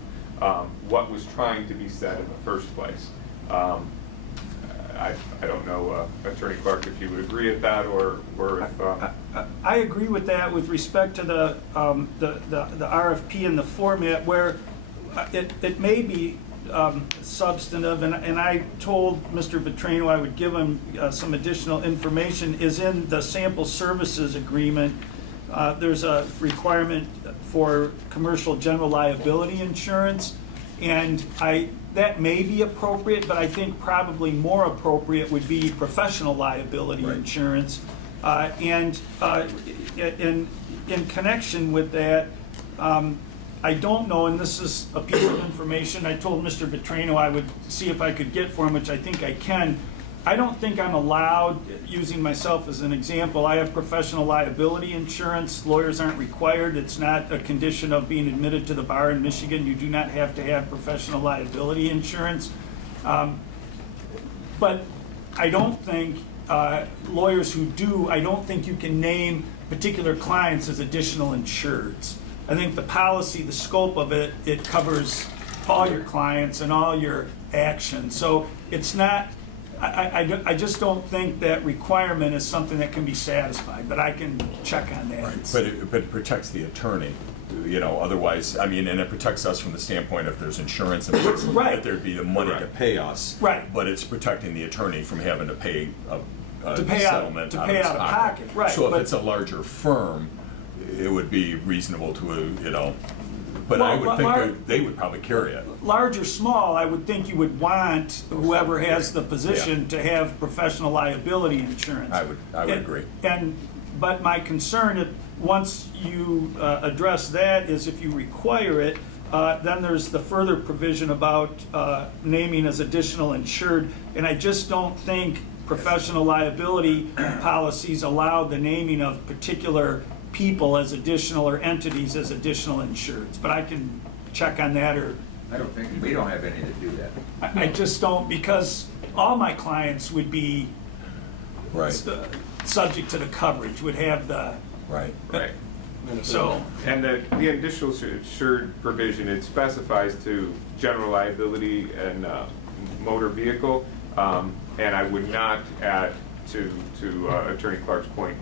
what was trying to be said in the first place. I don't know, Attorney Clark, if you would agree with that, or if... I agree with that with respect to the RFP and the format where it may be substantive, and I told Mr. Vitrano I would give him some additional information, is in the sample services agreement. There's a requirement for commercial general liability insurance, and that may be appropriate, but I think probably more appropriate would be professional liability insurance. And in connection with that, I don't know, and this is a piece of information I told Mr. Vitrano I would see if I could get for him, which I think I can. I don't think I'm allowed, using myself as an example, I have professional liability insurance. Lawyers aren't required. It's not a condition of being admitted to the bar in Michigan. You do not have to have professional liability insurance. But I don't think lawyers who do, I don't think you can name particular clients as additional insureds. I think the policy, the scope of it, it covers all your clients and all your actions. So it's not, I just don't think that requirement is something that can be satisfied, but I can check on that. Right, but it protects the attorney, you know, otherwise, I mean, and it protects us from the standpoint if there's insurance in place, that there'd be the money to pay us. Right. But it's protecting the attorney from having to pay a To pay settlement out out of of pocket, right, So if but- it's a larger firm, it would be reasonable to, you know, but I would think they would probably carry it. Large or small, I would think you would want whoever has the position to have professional liability insurance. I would agree. But my concern, if once you address that, is if you require it, then there's the further provision about naming as additional insured, and I just don't think professional liability policies allow the naming of particular people as additional or entities as additional insureds. But I can check on that, or I don't think, we don't have any that do that. I just don't, because all my clients would be subject to the coverage, would have the... Right. So... And the additional insured provision, it specifies to general liability and motor vehicle, and I would not add to Attorney Clark's point,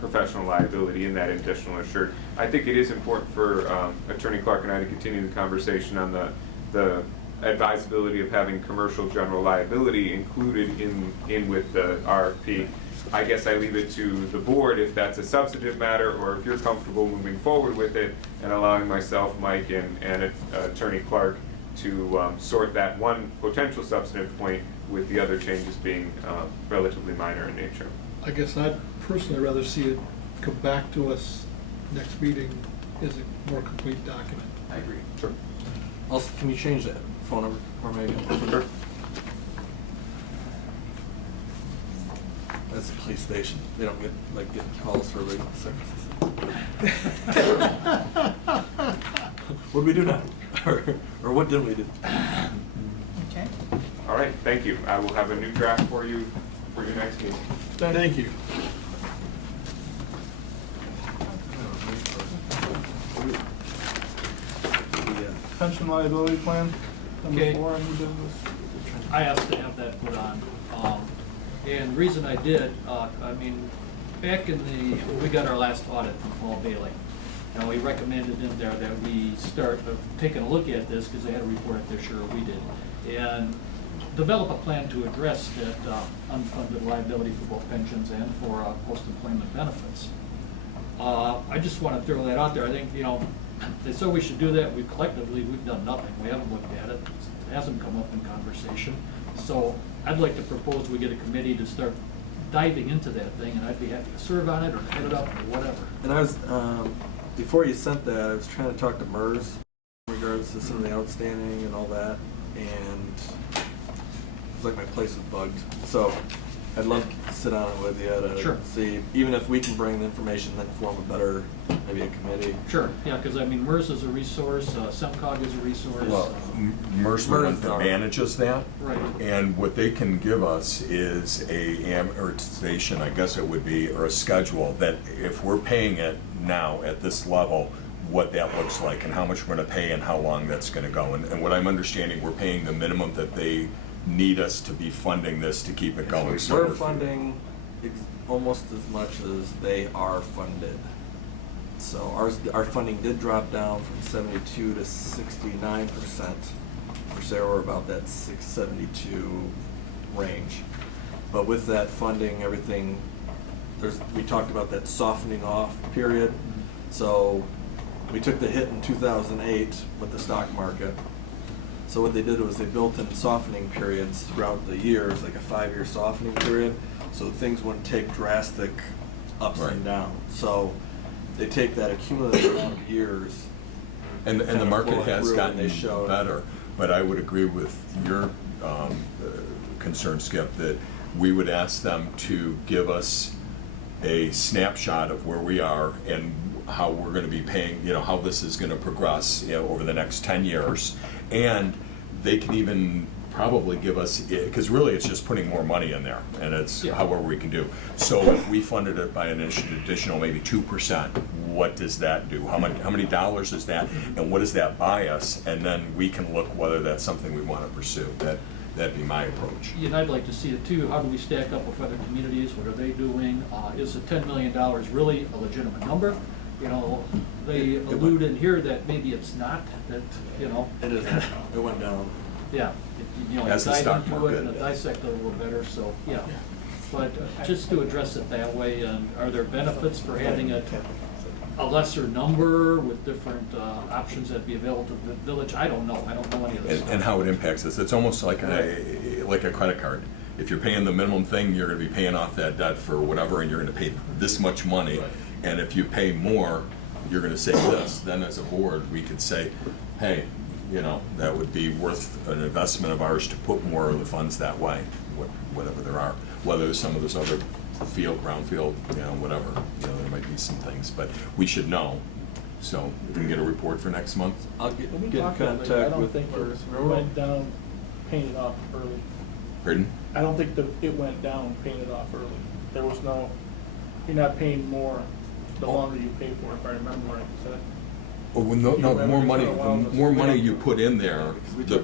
professional liability in that additional insured. I think it is important for Attorney Clark and I to continue the conversation on the advisability of having commercial general liability included in with the RFP. I guess I leave it to the board if that's a substantive matter, or if you're comfortable moving forward with it and allowing myself, Mike, and Attorney Clark to sort that one potential substantive point with the other changes being relatively minor in nature. I guess I'd personally rather see it come back to us next meeting as a more complete document. I agree. Sure. Also, can you change that phone number for me again? Sure. That's the police station. They don't get calls for legal services. What did we do now? or what didn't we do? Okay. All right, thank you. I will have a new draft for you for your next meeting. Thank you. Pension liability plan, number Okay. 4 on new business. I asked to have that put on. And the reason I did, I mean, back in when we got our last audit from Paul Bailey, and we recommended in there that we start taking a look at this, because they had a report up there, sure we did, and develop a plan to address that unfunded liability for both pensions and for post-employment benefits. I just want to throw that out there. I think, you know, they said we should do that. We collectively, we've done nothing. We haven't looked at it. It hasn't come up in conversation. So I'd like to propose we get a committee to start diving into that thing, and I'd be happy to serve on it or head it up or whatever. And I was, before you sent that, I was trying to talk to MERS in regards to some of the outstanding and all that, and it's like my place was bugged. So I'd love to sit on it with you to Sure. see, even if we can bring the information, then form a better, maybe a committee. Sure, yeah, because I mean, MERS is a resource, SEMCOG is a resource. Well, MERS the one that are- manages that. Right. And what they can give us is a amortization, I guess it would be, or a schedule that if we're paying it now at this level, what that looks like and how much we're gonna pay and how long that's gonna go. And what I'm understanding, we're paying the minimum that they need us to be funding this to keep it going. So We're funding almost as much as they are funded. So our funding did drop down from 72 to 69%, which they were about that 672 range. But with that funding, everything, we talked about that softening off period. So we took the hit in 2008 with the stock market. So what they did was they built in softening periods throughout the years, like a 5-year softening period, so things wouldn't take drastic ups and downs. So they take that accumulative amount of years. And the market has gotten they show better, but I would agree with your concern, Skip, that we would ask them to give us a snapshot of where we are and how we're going to be paying, how this is going to progress, over the next 10 years. And they can even probably give us, because really it's just putting more money in there, and it's however we can do. So if we funded it by an additional maybe 2%, what does that do? How many dollars is that, and what does that buy us? And then we can look whether that's something we want to pursue. That'd be my approach. And I'd like to see it too. How do we stack up with other communities? What are they doing? Is the $10 million really a legitimate number? They allude in here that maybe it's not, that, It isn't. It went down. Yeah. As the dive stock into market. it and dissect it a little better, so, yeah. But just to address it that way, are there benefits for having a lesser number with different options that be available to the village? I don't know. I don't know any of this. And how it impacts us. It's almost like a credit card. If you're paying the minimum thing, you're going to be paying off that debt for whatever, and you're going to pay this much money. Right. And if you pay more, you're going to save this. Then as a board, we could say, hey, that would be worth an investment of ours to put more of the funds that way, whatever there are. Whether some of this other brownfield, whatever, there might be some things, but we should know. So if we can get a report for next month. I'll get When we in talked about it, I contact don't with think MERS. it went down, painted off early. Pardon? I don't think that it went down, painted off early. There was no, you're not paying more the longer you pay for it, if I remember right. Is that? Well, the more money you put in there, the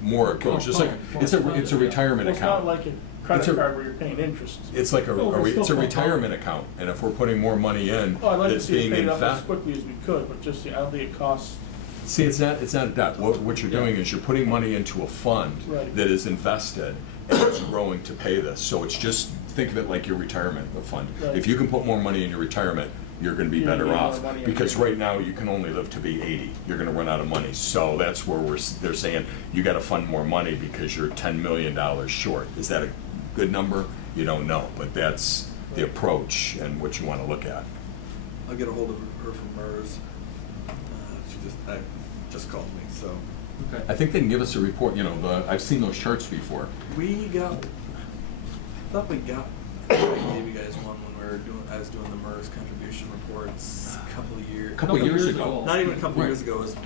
more it goes. Just like it's a retirement Well, account. it's not like a credit card where you're paying interest. It's like it's a retirement account, and if we're putting more money in, Oh, I'd like to that's see it being paid off as invested. quickly as we could, but just, I don't think it costs. See, it's not a debt. What you're doing is you're putting money into a fund Right. that is invested and it's growing to pay this. So it's just, think of it like your retirement fund. Right. If you can put more money in your retirement, you're going to be You're gonna better get more off, money in because your- right now you can only live to be 80. You're going to run out of money. So that's where they're saying you got to fund more money because you're $10 million short. Is that a good number? You don't know, but that's the approach and what you want to look at. I'll get a hold of her from MERS. She just called me, so. Okay. I think they can give us a report. I've seen those charts before. I thought we got, I gave you guys one when I was doing the MERS contribution reports a couple of years. Couple years ago. Not even a couple Right. years ago. It was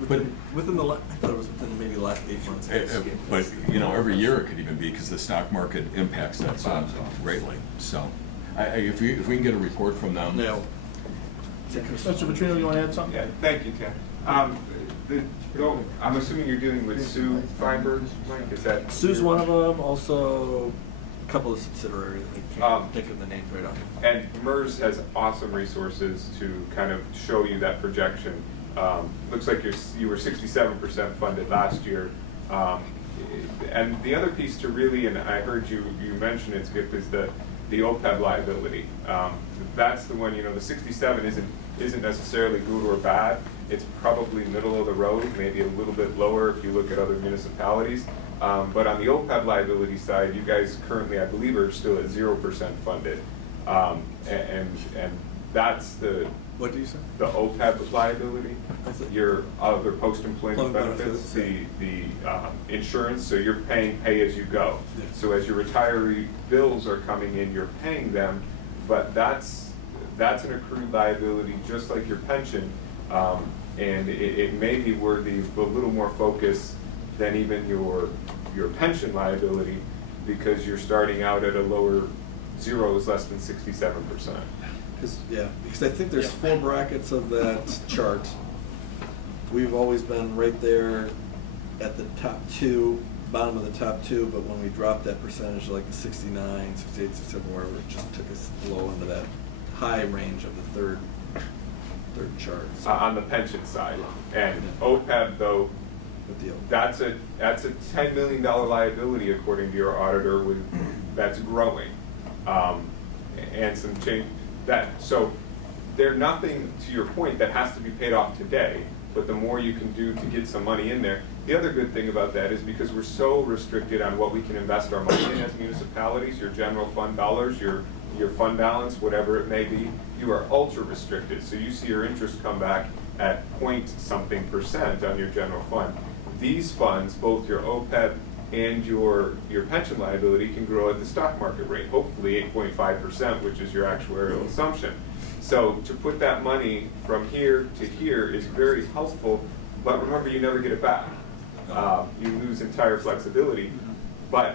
within I thought it was within maybe the last 8 months. But every year it could even be, because the stock market impacts that so greatly. So, if we can get a report from them. No. Mr. Petrino, you want to add something? Yeah, thank you, Tim. I'm assuming you're dealing with Sioux Fiber, Mike, is that? Sue's one of them, also a couple of subsidiaries. I can't think of the names right off. And MERS has awesome resources to kind of show you that projection. Looks like you were 67% funded last year. And the other piece to really, and I heard you mention it, Skip, is the OPEB liability. That's the one, the 67 isn't necessarily good or bad. It's probably middle of the road, maybe a little bit lower if you look at other municipalities. But on the OPEB liability side, you guys currently, I believe, are still at 0% funded. And that's the What do you say? The OPEB liability, your other post-employment Employment benefits, benefits, the insurance, so you're paying pay-as-you-go. Yeah. So as your retiree bills are coming in, you're paying them, but that's an accrued liability, just like your pension. And it may be worthy of a little more focus than even your pension liability, because you're starting out at a lower, zero is less than 67%. Because I think there's 4 brackets of that chart. We've always been right there at the top 2, bottom of the top 2, but when we dropped that percentage, like the 69, 68, 67, wherever, it just took us low into that high range of the third chart. So, On the pension side. And OPEB, though, that's a $10 million liability according to your auditor, that's growing. And some change so there's nothing, to your point, that has to be paid off today, but the more you can do to get some money in there. The other good thing about that is because we're so restricted on what we can invest our money in as municipalities, your general fund dollars, your fund balance, whatever it may be, you are ultra restricted. So you see your interest come back at point-something% on your general fund. These funds, both your OPEB and your pension liability, can grow at the stock market rate, hopefully 8.5%, which is your actuarial assumption. So to put that money from here to here is very helpful, but remember, you never get it back. You lose entire flexibility, but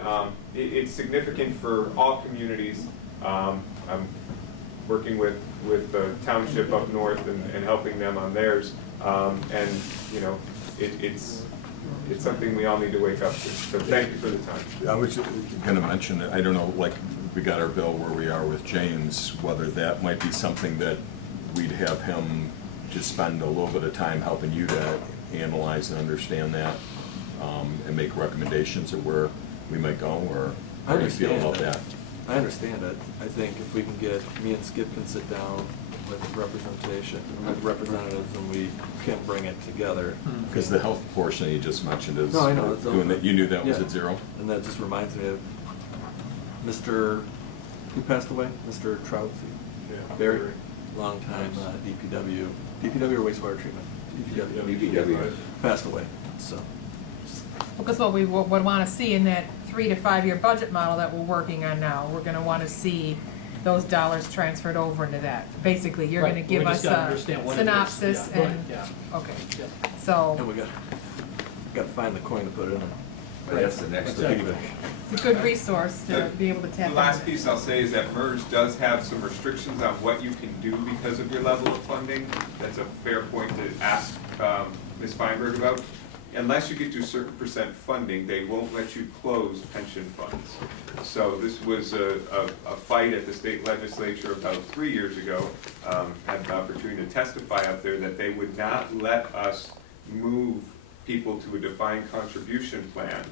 it's significant for all communities. I'm working with the township up north and helping them on theirs, and you know, it's something we all need to wake up to. So thank you for the time. I was going to mention, I don't know, like, we got our bill where we are with James, whether that might be something that we'd have him just spend a little bit of time helping you to analyze and understand that, and make recommendations of where we might go, or how do you feel about that? I understand it. I think if we can get, me and Skip can sit down with representatives, and we can bring it together. Because the health portion you just mentioned is, No, I know, it's doing that, you knew that was yeah. at 0? And that just reminds me of Mr., who passed away? Mr. Trout? Yeah. Very long time DPW or wastewater treatment? DPW. Passed away, so. Because what we would want to see in that 3 to 5 year budget model that we're working on now, we're going to want to see those dollars transferred over into that. Basically, you're going to Right, give we us just gotta a understand what it is. synopsis Yeah, right, and, yeah. okay. Yeah. So, And we got to find the coin to put it in. That's the next Exactly. thing. it's a good resource to be able to tap The into. last piece I'll say is that MERS does have some restrictions on what you can do because of your level of funding. That's a fair point to ask Ms. Feinberg about. Unless you get to a certain percent funding, they won't let you close pension funds. So this was a fight at the state legislature about 3 years ago. Had the opportunity to testify up there that they would not let us move people to a defined contribution plan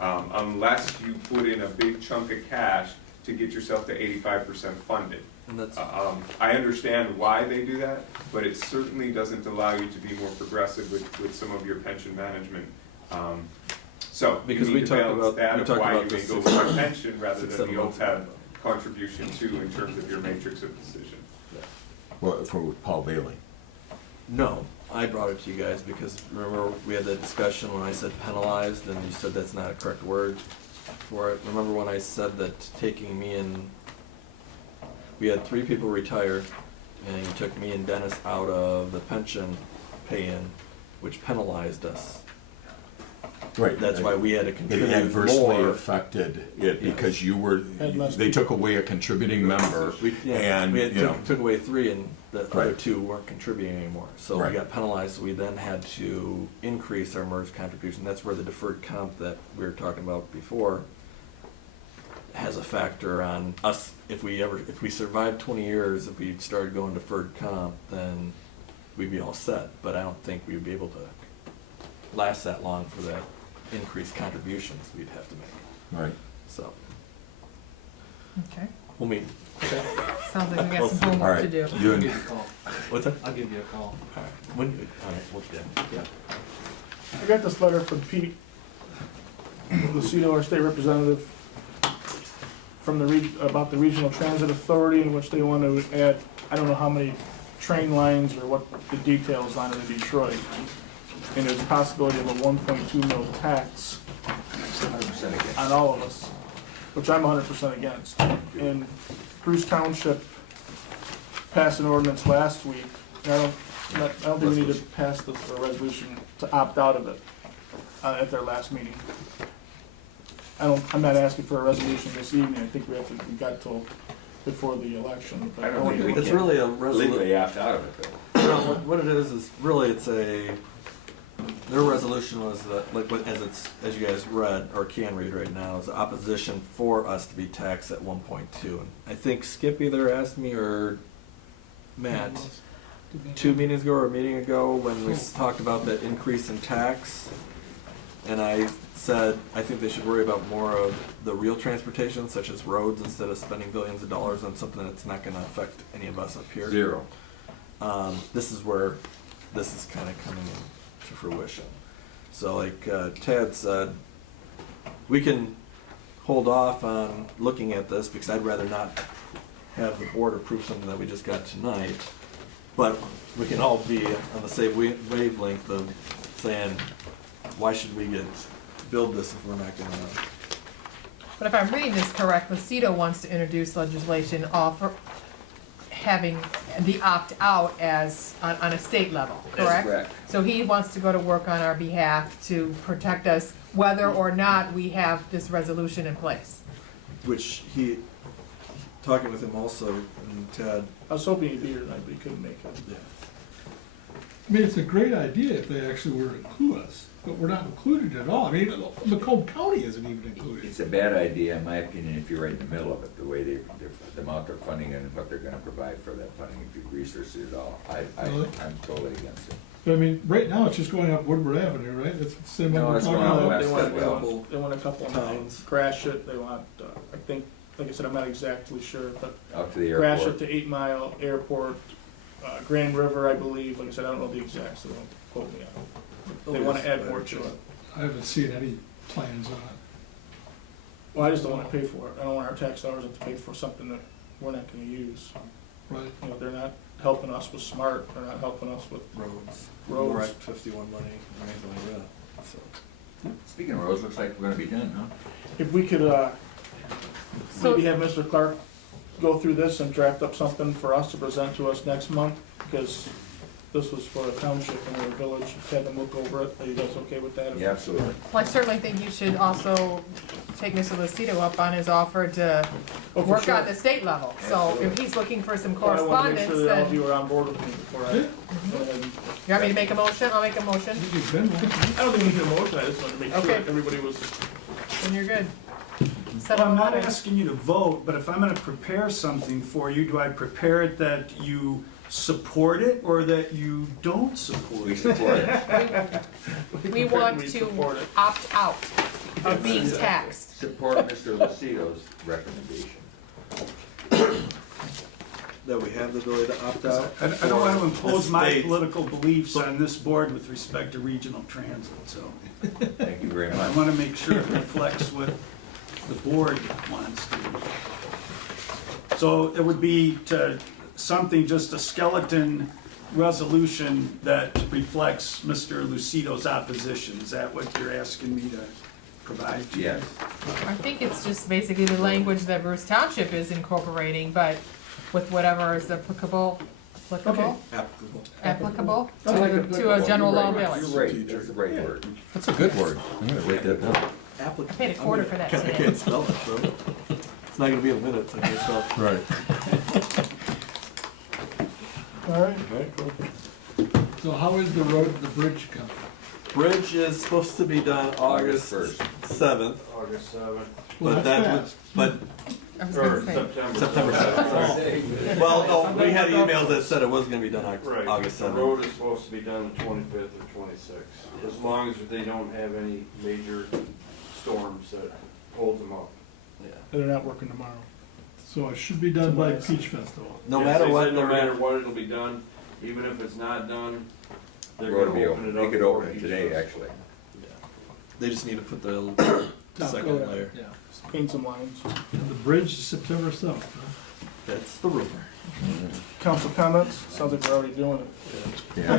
unless you put in a big chunk of cash to get yourself to 85% funded. And that's, I understand why they do that, but it certainly doesn't allow you to be more progressive with some of your pension management. So you Because we need to talk balance about- that we of talk why about you the may go six- for a pension rather 6, than 7 the months OPEB ago. contribution too in terms of your matrix of decision. Well, for Paul Bailey. No, I brought it to you guys because remember we had that discussion when I said penalized and you said that's not a correct word for it. Remember when I said that taking me and, we had 3 people retire and you took me and Dennis out of the pension pay-in, which penalized us. Right. That's why we had to It contribute adversely more. affected it because you were, Had less they took away a contributing member, and, We had you know. took away 3 and the other Right. 2 weren't contributing anymore. So Right. we got penalized, so we then had to increase our MERS contribution. That's where the deferred comp that we were talking about before has a factor on us. If we survived 20 years, if we started going deferred comp, then we'd be all set. But I don't think we'd be able to last that long for that increased contributions we'd have to make. Right. So, Okay, we'll meet. sounds like we got some All homework right. to do. You I'll and, give you a call. What's that? I'll give you a call. All right. When, all right, we'll, yeah. I got this letter from Pete Lucido, our state representative, from the about the Regional Transit Authority, in which they want to add, I don't know how many train lines or what the details on it in Detroit. And there's a possibility of a 1.2 mil tax 100% against. on all of us, which I'm 100% against. And Bruce Township passed an ordinance last week. And I don't think we need to pass this for a resolution to opt out of it at their last meeting. I'm not asking for a resolution this evening. I think we got till before the election. But I don't think we It's can really a legally opt out of it, though. Well, what it is really it's their resolution was that, like, as you guys read or can read right now, is opposition for us to be taxed at 1.2. And I think Skip either asked me or Matt 2 meetings ago or a meeting ago when we talked about the increase in tax, and I said I think they should worry about more of the real transportation, such as roads, instead of spending billions of dollars on something that's not going to affect any of us up here. Zero. This is where this is kind of coming to fruition. So like Tad said, we can hold off on looking at this because I'd rather not have the board approve something that we just got tonight. But we can all be on the same wavelength of saying, why should we build this if we're not going to? But if I'm reading this correct, Lucido wants to introduce legislation having the opt-out as on a state level, correct? That's correct. So he wants to go to work on our behalf to protect us, whether or not we have this resolution in place. Which talking with him also, and Ted. I was hoping he'd be here tonight, but he couldn't make it. Yeah. I mean, it's a great idea if they actually were to include us, but we're not included at all. I mean, Macomb County isn't even included. It's a bad idea, in my opinion, if you're right in the middle of it, the way the amount of funding and what they're gonna provide for that funding, if you research it at all. Really? I'm totally against it. But I mean, right now, it's just going up Woodward Avenue, right? That's the same one No, we're it's talking going on the about. west. They want a couple of Towns. crash it. They want, I think, like I said, I'm not exactly sure, but Out to the crash airport. it to 8 Mile Airport, Grand River, I believe. Like I said, I don't know the exacts, so don't quote me on it. They want to add more to it. I haven't seen any plans on it. Well, I just don't want to pay for it. I don't want our tax dollars to pay for something that we're not going to use. Right. You know, they're not helping us with SMART. They're not helping us with Roads. Roads. More Act 51 money or anything like that. So. Speaking of roads, looks like we're gonna be done, huh? If we could, maybe have Mr. Clark go through this and draft up something for us to present to us next month, because this was for a township and a village, just have them look over it. Are you guys okay with that? Yeah, absolutely. Well, I certainly think you should also take Mr. Lucido up on his offer to Oh, for work sure. on the state level. So if he's looking for some Well, I want to make correspondence, sure that all of then, you are on board with me before I. Yeah. go ahead and- you want me to make a motion? I'll make a motion, You've been one. I don't think we need a motion, I just wanted to make sure Okay. that everybody was. then you're good. Set Well, I'm a not vote. asking you to vote, but if I'm gonna prepare something for you, do I prepare it that you support it or that you don't support We it? support it. We want We to support it. opt out of being taxed. Support Mr. Lucido's recommendation. That we have the ability to opt out. I don't want to impose The my state. political beliefs on this board with respect to regional transit, so Thank you very I much. want to make sure it reflects what the board wants to. So it would be just a skeleton resolution that reflects Mr. Lucido's opposition. Is that what you're asking me to provide to you? Yes. I think it's just basically the language that Bruce Township is incorporating, but with whatever is applicable Applicable. applicable I like to applicable. a general law You're village. right, that's the right word. That's a good word. I'm gonna write that down. I paid a quarter for that I today. can't spell it, so it's not gonna be in a minute. So I can't spell it. Right. All right. So how is the road, the bridge coming? Bridge is supposed to be done August August 7th, August 7th, Well, but that's that would, fast. but I was or gonna say. September 7th. Sorry. Well, no, we had emails that said it was gonna be done Right, August the 7th. road is supposed to be done the 25th or 26th, as long as they don't have any major storms that holds them up. They're not working tomorrow. So it should be done by Peach Festival. No Yes, matter they what, said no they're matter gonna- what, it'll be done, even if it's not done, they're Road will gonna be open it open. up. They could for open it each today, of us. actually. They just need to put the Top second coat on. layer. Yeah. Paint some lines. And the bridge is September 7th, huh? That's the rumor. Council comments? Sounds like we're already doing it. Yeah,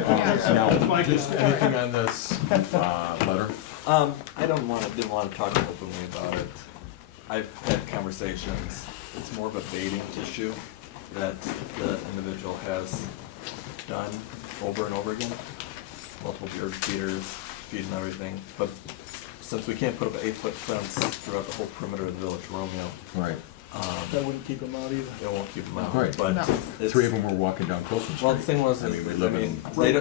now, just anything on this, letter? I didn't want to talk openly about it. I've had conversations. It's more of a baiting issue that the individual has done over and over again. Multiple beard feeders, feed and everything. But since we can't put up an 8-foot fence throughout the whole perimeter of the village, Romeo, Right. That wouldn't keep them out either. it won't keep them out. Right. But No. it's, Three of them were walking down Colson Street. well, the thing was, I mean, we live in. they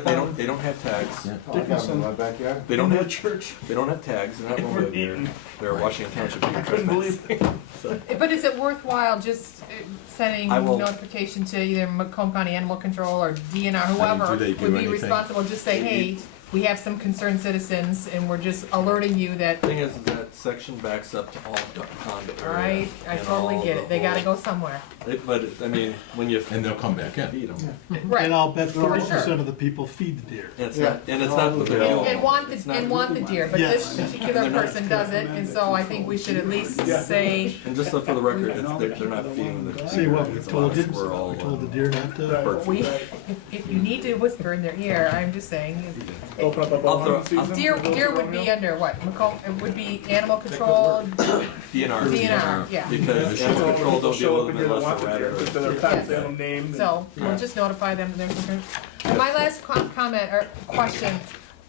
don't have tags. Yeah. I got them in my backyard. They don't In the have church. They don't have tags. They're not Romeo deer. They're Washington Township deer. I couldn't believe it. So, But is it worthwhile just sending I will- notification to either Macomb County Animal Control or DNR, I mean, whoever do they do would be anything? responsible, just say, hey, we have some concerned citizens and we're just alerting you that, thing is that section backs up to all duck pond area. all right, I and totally all get the it, they gotta whole- go somewhere. But, I mean, when you And they'll come back in. feed them, Right. And I'll bet For 30% sure. of the people feed the deer. and it's Yeah. not what they're doing. And want It's the, not- and want the deer, but this Yes. particular person doesn't, and so I think we should at least say, And just so for the record, they're not feeding the. See what, we it's a lot told of the, squirrel we told the and deer not to. bird we, feed. if you need to whisper in their ear, I'm just saying. Open up a I'll bow throw- hunting season. Deer, for those deer who would don't be know. under what, Macomb, it would be animal control, DNR. DNR, yeah. Because So animal control don't show deal up with and them they want unless the they're deer, rather. if they're pets, they have them named. So we'll just notify them they're concerned. And my last comment or question,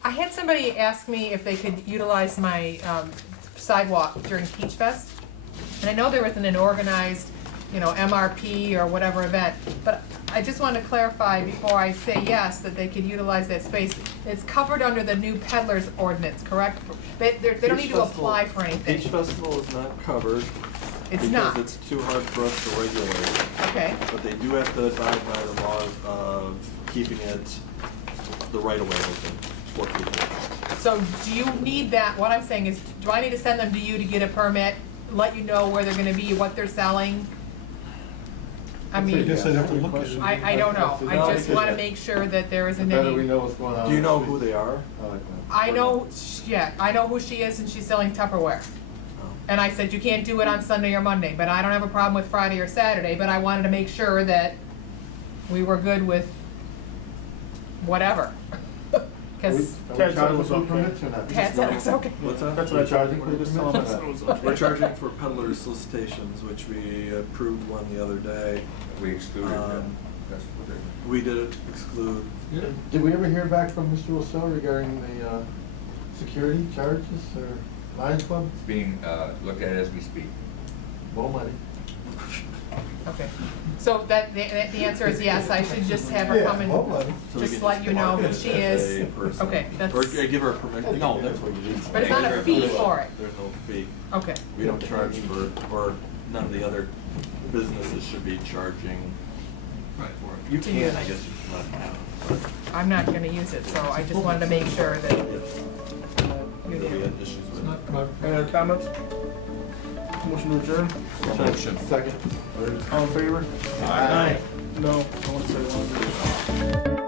I had somebody ask me if they could utilize my sidewalk during Peach Fest. And I know there wasn't an organized, MRP or whatever event, but I just want to clarify before I say yes, that they could utilize that space. It's covered under the new peddlers ordinance, correct? They don't need to apply for Peach anything. Festival is not covered. It's not, Because it's too hard for us to regulate. okay. But they do have to abide by the laws of keeping it the right of way open for people. So do you need that, what I'm saying is, do I need to send them to you to get a permit, let you know where they're gonna be, what they're selling? I I mean, guess I'd have to look at it. I don't know, I just wanna make sure that there The isn't better we any, know what's going on. Do you know who they are? I like that. I know, I know who she is and she's selling Tupperware. And I said, you can't do it on Sunday or Monday, but I don't have a problem with Friday or Saturday, but I wanted to make sure that we were good with whatever. Cause Are we charging for permits or not? Ted said it was okay. What's that? That's what I Charging charging for for, just tell them permits it or was okay. We're charging for peddler solicitations, which we approved one the other day. We excluded that. That's what they're. We did exclude. Did we ever hear back from Mr. Rousseau regarding the security charges or Lions Club? It's being looked at as we speak. More money. Okay, so that, the answer is yes, I should just have her come more and money. So we just can let you know who mark it she as is. a person. Okay, that's, Or give her a permission. No, that's what you need. but it's not a fee for it. There's no fee. Okay, We don't charge for, or none of the other businesses should be charging for it. You To can, use. I guess you can let them have it, but I'm not gonna use it, so I just wanted to make sure that you we did. had issues It's with not it. private. Any other comments? Motion to adjourn, Motion. Second. all in favor? Aye. No, I want to say one.